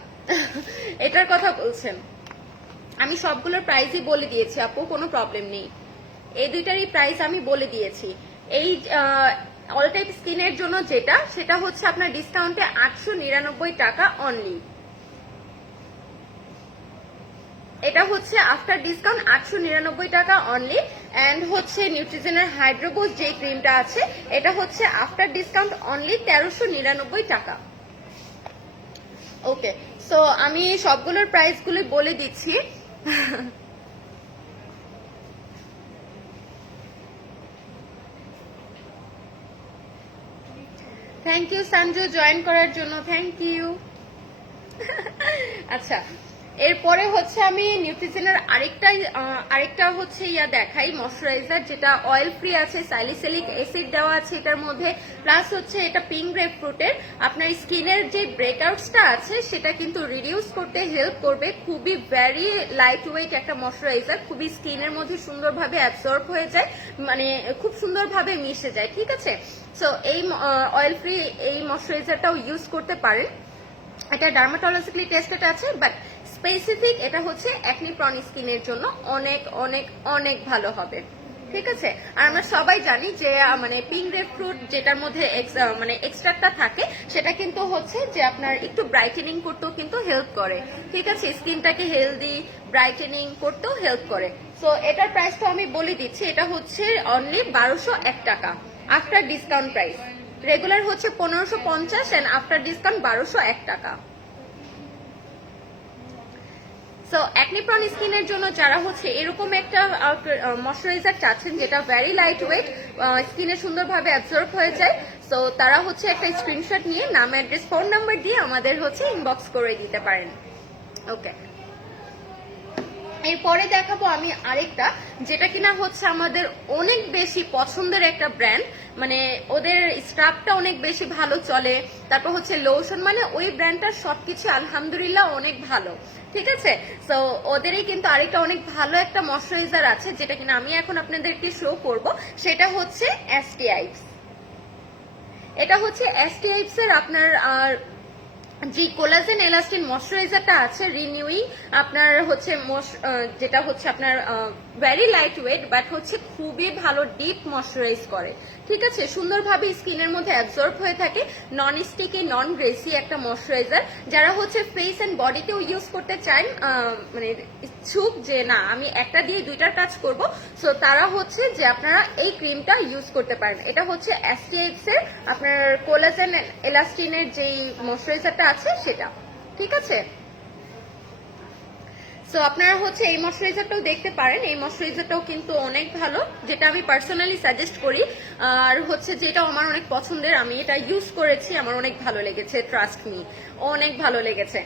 এটার কথা বলছেন, আমি সবগুলোর প্রাইসই বলে দিয়েছি আপু, কোনো প্রবলেম নেই। এই দুইটারই প্রাইস আমি বলে দিয়েছি। এই অল টাইপ স্কিনের জন্য যেটা, সেটা হচ্ছে আপনার ডিসকাউন্টে 899 টাকা অনলি। এটা হচ্ছে আফটার ডিসকাউন্ট 899 টাকা অনলি। অ্যান্ড হচ্ছে নিউট্রিজেনের হাইড্রোবোস্ট যে ক্রিমটা আছে, এটা হচ্ছে আফটার ডিসকাউন্ট অনলি 1399 টাকা। ওকে, সো আমি সবগুলোর প্রাইসগুলো বলে দিচ্ছি। থ্যাংক ইউ সঞ্জু জয়েন করার জন্য, থ্যাংক ইউ। আচ্ছা, এরপরে হচ্ছে আমি নিউট্রিশনের আরেকটা হচ্ছে দেখাই ময়শ্চারাইজার, যেটা অয়েল ফ্রি আছে, স্যালিসিলিক অ্যাসিড দেওয়া আছে এটার মধ্যে, প্লাস হচ্ছে এটা পিঙ্ক গ্রেপ ফ্রুটের। আপনার স্কিনের যে ব্রেকআউটসটা আছে সেটা কিন্তু রিডিউস করতে হেল্প করবে। খুবই ভ্যারি লাইট ওয়েট একটা ময়শ্চারাইজার, খুবই স্কিনের মধ্যে সুন্দরভাবে অ্যাবসর্ব হয়ে যায়, মানে খুব সুন্দরভাবে মিশে যায়। ঠিক আছে, সো এই অয়েল ফ্রি এই ময়শ্চারাইজারটাও ইউজ করতে পারেন। এটা ডার্মাটোলজিক্যালি টেস্টেড আছে, বাট স্পেসিফিক এটা হচ্ছে অ্যাকনি প্রন স্কিনের জন্য অনেক অনেক অনেক ভালো হবে। ঠিক আছে, আর আমরা সবাই জানি যে মানে পিঙ্ক গ্রেপ ফ্রুট যেটার মধ্যে মানে এক্সট্রাক্টটা থাকে, সেটা কিন্তু হচ্ছে যে আপনার একটু ব্রাইটেনিং করতেও কিন্তু হেল্প করে। ঠিক আছে, স্কিনটাকে হেলদি ব্রাইটেনিং করতেও হেল্প করে। সো এটার প্রাইসটা আমি বলে দিচ্ছি, এটা হচ্ছে অনলি 1201 টাকা আফটার ডিসকাউন্ট প্রাইস। রেগুলার হচ্ছে 1550 এন্ড আফটার ডিসকাউন্ট 1201 টাকা। সো অ্যাকনি প্রন স্কিনের জন্য যারা হচ্ছে এরকম একটা ময়শ্চারাইজার চাচ্ছেন যেটা ভেরি লাইট ওয়েট, স্কিনে সুন্দরভাবে অ্যাবজর্ব হয়ে যায়, সো তারা হচ্ছে একটা স্ক্রিনশট নিয়ে নাম, অ্যাড্রেস, ফোন নাম্বার দিয়ে আমাদের হচ্ছে ইনবক্স করে দিতে পারেন। ওকে, এরপরে দেখাবো আমি আরেকটা, যেটা কিনা হচ্ছে আমাদের অনেক বেশি পছন্দের একটা ব্র্যান্ড, মানে ওদের স্ক্রাবটা অনেক বেশি ভালো চলে, তারপর হচ্ছে লোশন, মানে ওই ব্র্যান্ডটার সবকিছু আলহামদুলিল্লাহ অনেক ভালো। ঠিক আছে, সো ওদেরই কিন্তু আরেকটা অনেক ভালো একটা ময়শ্চারাইজার আছে, যেটা কিনা আমি এখন আপনাদেরকে শো করব, সেটা হচ্ছে এসটিআইপস। এটা হচ্ছে এসটিআইপস এর আপনার যে কোলাজেন এলাস্টিন ময়শ্চারাইজারটা আছে, রিনিউইং আপনার হচ্ছে যেটা হচ্ছে আপনার ভেরি লাইট ওয়েট, বাট হচ্ছে খুবই ভালো ডিপ ময়শ্চারাইজ করে। ঠিক আছে, সুন্দরভাবে স্কিনের মধ্যে অ্যাবজর্ব হয়ে থাকে, নন স্টিকি নন গ্রেসি একটা ময়শ্চারাইজার। যারা হচ্ছে ফেস এন্ড বডিতেও ইউজ করতে চান, মানে ইচ্ছুক যে না আমি একটা দিয়ে দুইটার কাজ করব, সো তারা হচ্ছে যে আপনারা এই ক্রিমটা ইউজ করতে পারেন। এটা হচ্ছে এসটিএক্স এর আপনার কোলাজেন এলাস্টিনের যেই ময়শ্চারাইজারটা আছে সেটা। ঠিক আছে, সো আপনারা হচ্ছে এই ময়শ্চারাইজারটাও দেখতে পারেন, এই ময়শ্চারাইজারটাও কিন্তু অনেক ভালো, যেটা আমি পার্সোনালি সাজেস্ট করি। আর হচ্ছে যেটা আমার অনেক পছন্দের, আমি এটা ইউজ করেছি, আমার অনেক ভালো লেগেছে, ট্রাস্ট মি, অনেক ভালো লেগেছে।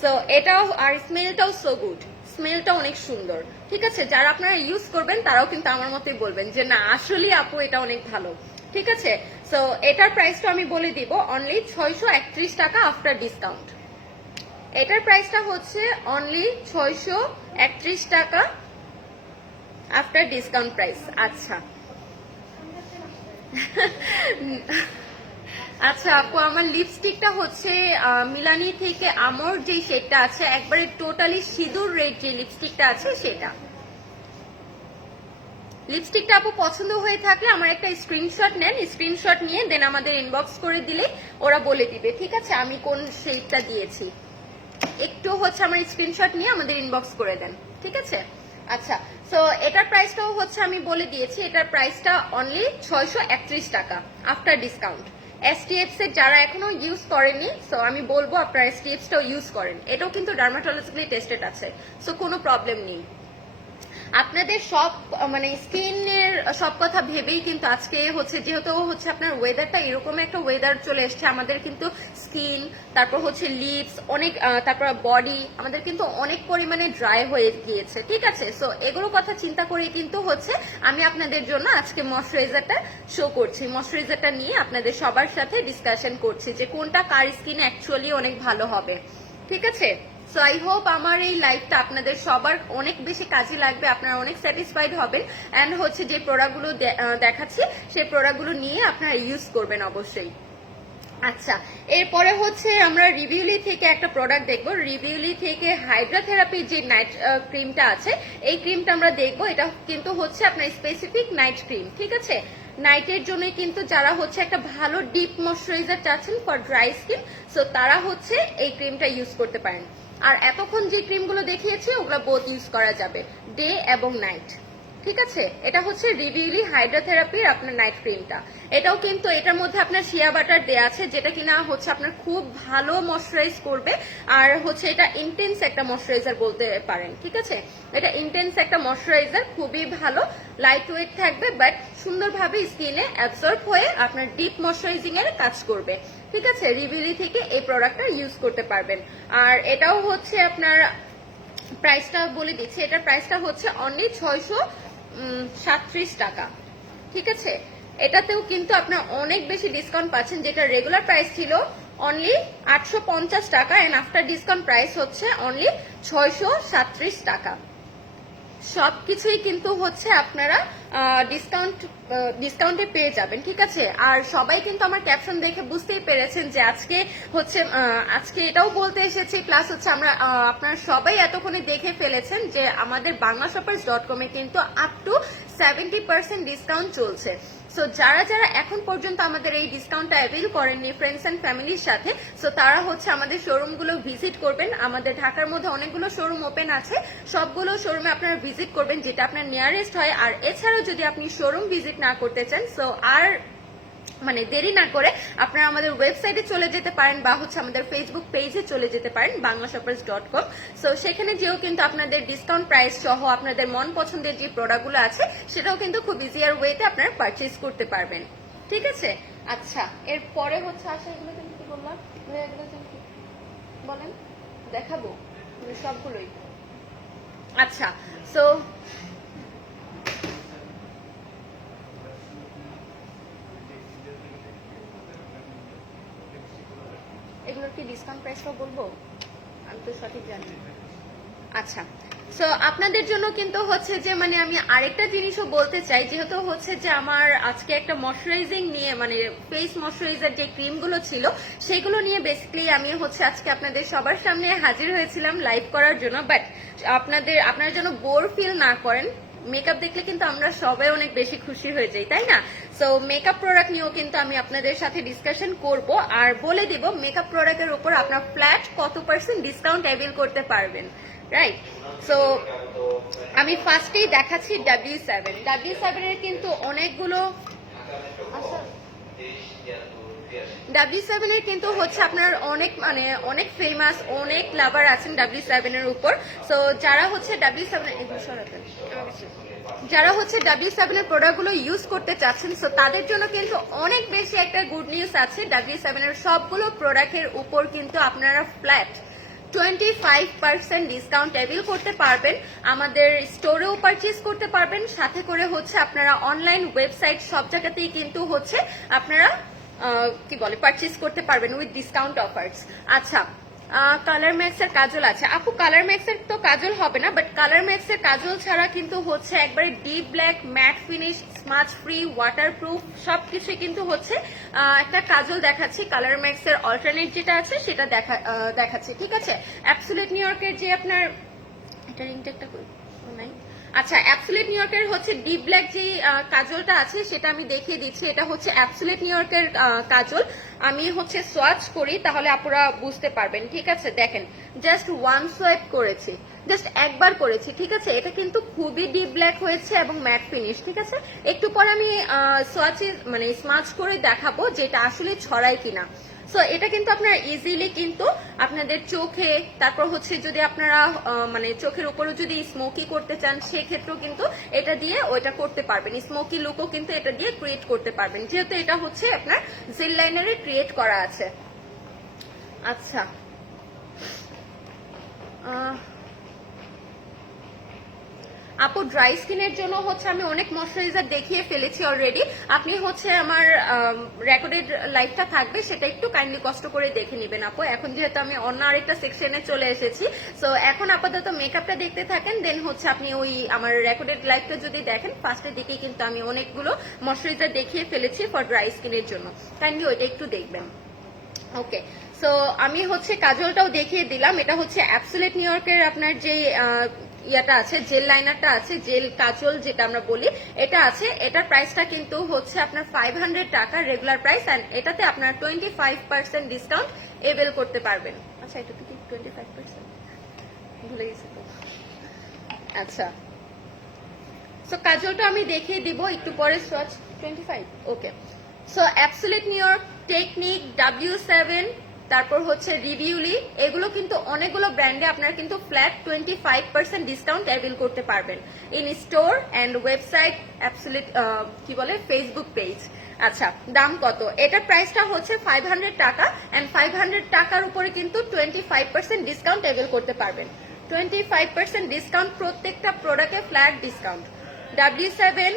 সো এটাও, আর স্মেলটাও সো গুড, স্মেলটা অনেক সুন্দর। ঠিক আছে, যারা আপনারা ইউজ করবেন তারাও কিন্তু আমার মতোই বলবেন যে না আসলে আপু এটা অনেক ভালো। ঠিক আছে, সো এটার প্রাইসটা আমি বলে দিব, অনলি 631 টাকা আফটার ডিসকাউন্ট। এটার প্রাইসটা হচ্ছে অনলি 631 টাকা আফটার ডিসকাউন্ট প্রাইস। আচ্ছা আচ্ছা আপু, আমার লিপস্টিকটা হচ্ছে মিলানি থেকে আমর যে শেডটা আছে, একবারে টোটালি সিঁদুর রেড যে লিপস্টিকটা আছে সেটা। লিপস্টিকটা আপু পছন্দ হয়ে থাকলে আমার একটা স্ক্রিনশট নেন, স্ক্রিনশট নিয়ে দেন আমাদের ইনবক্স করে দিলে ওরা বলে দিবে। ঠিক আছে, আমি কোন শেডটা দিয়েছি, একটু হচ্ছে আমার স্ক্রিনশট নিয়ে আমাদের ইনবক্স করে দেন। ঠিক আছে, আচ্ছা, সো এটার প্রাইসটাও হচ্ছে আমি বলে দিয়েছি, এটার প্রাইসটা অনলি 631 টাকা আফটার ডিসকাউন্ট। এসটিএফস এর যারা এখনো ইউজ করেনি, সো আমি বলবো আপনারা এসটিএফসটাও ইউজ করেন, এটাও কিন্তু ডার্মাটোলজিক্যালি টেস্টেড আছে, সো কোনো প্রবলেম নেই। আপনাদের সব মানে স্কিনের সব কথা ভেবেই কিন্তু আজকে হচ্ছে, যেহেতু হচ্ছে আপনার ওয়েদারটা এরকম একটা ওয়েদার চলে এসছে, আমাদের কিন্তু স্কিন, তারপর হচ্ছে লিপস অনেক, তারপর বডি আমাদের কিন্তু অনেক পরিমাণে ড্রাই হয়ে গিয়েছে। ঠিক আছে, সো এগুলো কথা চিন্তা করে কিন্তু হচ্ছে আমি আপনাদের জন্য আজকে ময়শ্চারাইজারটা শো করছি, ময়শ্চারাইজারটা নিয়ে আপনাদের সবার সাথে ডিসকাশন করছি যে কোনটা কার স্কিনে অ্যাকচুয়ালি অনেক ভালো হবে। ঠিক আছে, সো আই হোপ আমার এই লাইফটা আপনাদের সবার অনেক বেশি কাজে লাগবে, আপনারা অনেক স্যাটিসফাইড হবেন, অ্যান্ড হচ্ছে যে প্রোডাক্টগুলো দেখাচ্ছি সেই প্রোডাক্টগুলো নিয়ে আপনারা ইউজ করবেন অবশ্যই। আচ্ছা, এরপরে হচ্ছে আমরা রিভিউলি থেকে একটা প্রোডাক্ট দেখবো। রিভিউলি থেকে হাইড্রোথেরাপি যে নাইট ক্রিমটা আছে, এই ক্রিমটা আমরা দেখবো। এটা কিন্তু হচ্ছে আপনার স্পেসিফিক নাইট ক্রিম, ঠিক আছে? নাইটের জন্য কিন্তু যারা হচ্ছে একটা ভালো ডিপ ময়শ্চারাইজার চাচ্ছেন ফর ড্রাই স্কিন, সো তারা হচ্ছে এই ক্রিমটা ইউজ করতে পারেন। আর এতক্ষণ যে ক্রিমগুলো দেখিয়েছি ওগুলো বোথ ইউজ করা যাবে, ডে এবং নাইট, ঠিক আছে? এটা হচ্ছে রিভিউলি হাইড্রোথেরাপির আপনার নাইট ক্রিমটা। এটাও কিন্তু এটার মধ্যে আপনার শিয়া বাটার দেয়া আছে, যেটা কিনা হচ্ছে আপনার খুব ভালো ময়শ্চারাইজ করবে। আর হচ্ছে এটা ইন্টেন্স একটা ময়শ্চারাইজার বলতে পারেন, ঠিক আছে? এটা ইন্টেন্স একটা ময়শ্চারাইজার, খুবই ভালো, লাইট ওয়েট থাকবে, বাট সুন্দরভাবে স্কিনে অ্যাবজর্ব হয়ে আপনার ডিপ ময়শ্চারাইজিং এর কাজ করবে, ঠিক আছে? রিভিউলি থেকে এই প্রোডাক্টটা ইউজ করতে পারবেন। আর এটাও হচ্ছে আপনার প্রাইসটা বলে দিচ্ছি, এটার প্রাইসটা হচ্ছে অনলি 637 টাকা, ঠিক আছে? এটাতেও কিন্তু আপনার অনেক বেশি ডিসকাউন্ট পাচ্ছেন, যেটা রেগুলার প্রাইস ছিল অনলি 850 টাকা, এন্ড আফটার ডিসকাউন্ট প্রাইস হচ্ছে অনলি 637 টাকা। সবকিছুই কিন্তু হচ্ছে আপনারা ডিসকাউন্টে পেয়ে যাবেন, ঠিক আছে? আর সবাই কিন্তু আমার ক্যাপশন দেখে বুঝতেই পেরেছেন যে আজকে হচ্ছে আজকে এটাও বলতে এসেছি, প্লাস হচ্ছে আমরা আপনারা সবাই এতক্ষণে দেখে ফেলেছেন যে আমাদের banglashoppers.com এ কিন্তু আপ টু 70% ডিসকাউন্ট চলছে। সো যারা যারা এখন পর্যন্ত আমাদের এই ডিসকাউন্টটা অ্যাভেল করেননি ফ্রেন্ডস এন্ড ফ্যামিলির সাথে, সো তারা হচ্ছে আমাদের শোরুমগুলো ভিজিট করবেন। আমাদের ঢাকার মধ্যে অনেকগুলো শোরুম ওপেন আছে, সবগুলো শোরুমে আপনারা ভিজিট করবেন যেটা আপনার নিয়ারেস্ট হয়। আর এছাড়াও যদি আপনি শোরুম ভিজিট না করতে চান, সো আর মানে দেরি না করে আপনারা আমাদের ওয়েবসাইটে চলে যেতে পারেন, বা হচ্ছে আমাদের ফেসবুক পেজে চলে যেতে পারেন banglashoppers.com। সো সেখানে যেও কিন্তু আপনাদের ডিসকাউন্ট প্রাইস সহ আপনাদের মন পছন্দের যে প্রোডাক্টগুলো আছে সেটাও কিন্তু খুব ইজিয়ার ওয়েতে আপনারা পারচেজ করতে পারবেন, ঠিক আছে? আচ্ছা, এরপরে হচ্ছে আসা এগুলো কিন্তু কি বললাম, বলেন দেখাবো সবগুলোই। আচ্ছা, সো এগুলোর কি ডিসকাউন্ট প্রাইসটাও বলবো, আমি তো সঠিক জানি না। আচ্ছা, সো আপনাদের জন্য কিন্তু হচ্ছে যে মানে আমি আরেকটা জিনিসও বলতে চাই, যেহেতু হচ্ছে যে আমার আজকে একটা ময়শ্চারাইজিং নিয়ে মানে ফেস ময়শ্চারাইজার যে ক্রিমগুলো ছিল সেগুলো নিয়ে বেসিক্যালি আমি হচ্ছে আজকে আপনাদের সবার সামনে হাজির হয়েছিলাম লাইভ করার জন্য। বাট আপনারা যেন বোর ফিল না করেন, মেকআপ দেখলে কিন্তু আমরা সবাই অনেক বেশি খুশি হয়ে যাই, তাই না? সো মেকআপ প্রোডাক্ট নিয়েও কিন্তু আমি আপনাদের সাথে ডিসকাশন করব, আর বলে দিব মেকআপ প্রোডাক্টের উপর আপনার ফ্ল্যাট কত % ডিসকাউন্ট অ্যাভেল করতে পারবেন, রাইট? সো আমি ফার্স্টেই দেখাচ্ছি W7 এর কিন্তু অনেকগুলো W7 এর কিন্তু হচ্ছে আপনার অনেক মানে অনেক ফেমাস, অনেক লাভার আছেন W7 এর উপর। সো যারা হচ্ছে যারা হচ্ছে W7 এর প্রোডাক্টগুলো ইউজ করতে চাচ্ছেন, সো তাদের জন্য কিন্তু অনেক বেশি একটা গুড নিউজ আছে। W7 এর সবগুলো প্রোডাক্টের উপর কিন্তু আপনারা ফ্ল্যাট 25% ডিসকাউন্ট অ্যাভেল করতে পারবেন, আমাদের স্টোরেও পারচেজ করতে পারবেন, সাথে করে হচ্ছে আপনারা অনলাইন ওয়েবসাইট সব জায়গাতেই কিন্তু হচ্ছে আপনারা কি বলে পারচেজ করতে পারবেন উইথ ডিসকাউন্ট অফার্স। আচ্ছা, কালার ম্যাক্স এর কাজল আছে আপু, কালার ম্যাক্স এর তো কাজল হবে না, বাট কালার ম্যাক্স এর কাজল ছাড়া কিন্তু হচ্ছে একবারে deep black matte finish smudge free waterproof সবকিছুই কিন্তু হচ্ছে একটা কাজল দেখাচ্ছি। কালার ম্যাক্স এর অল্টারনেট যেটা আছে সেটা দেখাচ্ছি, ঠিক আছে? অ্যাবসোলিউট নিউ ইয়র্কের যে আপনার এটা রিংটা একটা নাই। আচ্ছা, অ্যাবসোলিউট নিউ ইয়র্কের হচ্ছে ডিপ ব্ল্যাক যে কাজলটা আছে সেটা আমি দেখিয়ে দিচ্ছি। এটা হচ্ছে অ্যাবসোলিউট নিউ ইয়র্কের কাজল। আমি হচ্ছে সোয়াচ করি তাহলে আপনারা বুঝতে পারবেন, ঠিক আছে? দেখেন, জাস্ট ওয়ান সোয়াইপ করেছি, জাস্ট একবার করেছি, ঠিক আছে? এটা কিন্তু খুবই ডিপ ব্ল্যাক হয়েছে এবং ম্যাট ফিনিশ, ঠিক আছে? একটু পর আমি সোয়াচে মানে স্মাচ করে দেখাবো যে এটা আসলে ছড়ায় কিনা। সো এটা কিন্তু আপনারা ইজিলি কিন্তু আপনাদের চোখে, তারপর হচ্ছে যদি আপনারা মানে চোখের উপরেও যদি স্মোকি করতে চান সেক্ষেত্রেও কিন্তু এটা দিয়ে ওইটা করতে পারবেন, স্মোকি লুকও কিন্তু এটা দিয়ে ক্রিয়েট করতে পারবেন, যেহেতু এটা হচ্ছে আপনার জেল লাইনারে ক্রিয়েট করা আছে। আচ্ছা, আপু ড্রাই স্কিনের জন্য হচ্ছে আমি অনেক ময়শ্চারাইজার দেখিয়ে ফেলেছি অলরেডি। আপনি হচ্ছে আমার রেকর্ডেড লাইভটা থাকবে, সেটা একটু কাইন্ডলি কষ্ট করে দেখে নেবেন আপু। এখন যেহেতু আমি অন্য আরেকটা সেকশনে চলে এসেছি, সো এখন আপাতত মেকআপটা দেখতে থাকেন, দেন হচ্ছে আপনি ওই আমার রেকর্ডেড লাইভটা যদি দেখেন ফার্স্টের দিকে কিন্তু আমি অনেকগুলো ময়শ্চারাইজার দেখিয়ে ফেলেছি ফর ড্রাই স্কিনের জন্য, কাইন্ডলি ওইটা একটু দেখবেন। ওকে, সো আমি হচ্ছে কাজলটাও দেখিয়ে দিলাম। এটা হচ্ছে অ্যাবসোলিউট নিউ ইয়র্কের আপনার যে ইয়াটা আছে, জেল লাইনারটা আছে, জেল কাজল যেটা আমরা বলি, এটা আছে। এটার প্রাইসটা কিন্তু হচ্ছে আপনার 500 টাকা রেগুলার প্রাইস, অ্যান্ড এটাতে আপনার 25% ডিসকাউন্ট এভেল করতে পারবেন। আচ্ছা, এটা তো কি 25%? ভুলে গেছি তো। আচ্ছা, সো কাজলটা আমি দেখিয়ে দিব একটু পরে। Swatch 25, okay. So absolute New York, technic, W7, তারপর হচ্ছে রিভিউলি, এগুলো কিন্তু অনেকগুলো ব্র্যান্ডে আপনারা কিন্তু ফ্ল্যাট 25% ডিসকাউন্ট অ্যাভেল করতে পারবেন in store and website, absolute কি বলে, ফেসবুক পেজ। আচ্ছা, দাম কত? এটার প্রাইসটা হচ্ছে 500 টাকা, অ্যান্ড 500 টাকার উপরে কিন্তু 25% ডিসকাউন্ট অ্যাভেল করতে পারবেন। 25% ডিসকাউন্ট, প্রত্যেকটা প্রোডাক্টে ফ্ল্যাট ডিসকাউন্ট। W7,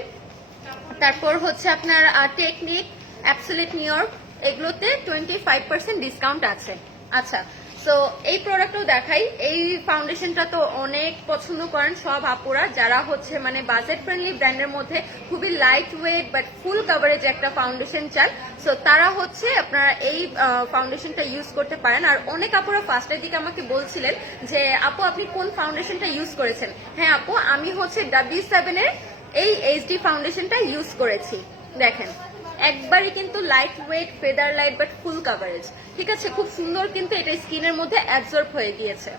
তারপর হচ্ছে আপনার টেকনিক, অ্যাবসোলিউট নিউ ইয়র্ক, এগুলোতে 25% ডিসকাউন্ট আছে। আচ্ছা, সো এই প্রোডাক্টও দেখাই। এই ফাউন্ডেশনটা তো অনেক পছন্দ করেন সব আপুরা, যারা হচ্ছে মানে বাজেট ফ্রেন্ডলি ব্র্যান্ডের মধ্যে খুবই light weight but full coverage একটা ফাউন্ডেশন চান, সো তারা হচ্ছে আপনারা এই ফাউন্ডেশনটা ইউজ করতে পারেন। আর অনেক আপুরা ফার্স্টের দিকে আমাকে বলছিলেন যে আপু আপনি কোন ফাউন্ডেশনটা ইউজ করেছেন। হ্যাঁ আপু, আমি হচ্ছে W7 এর এই HD ফাউন্ডেশনটা ইউজ করেছি। দেখেন, একবারই কিন্তু light weight, feather light but full coverage, ঠিক আছে? খুব সুন্দর কিন্তু এটা স্কিনের মধ্যে অ্যাবজর্ব হয়ে গিয়েছে,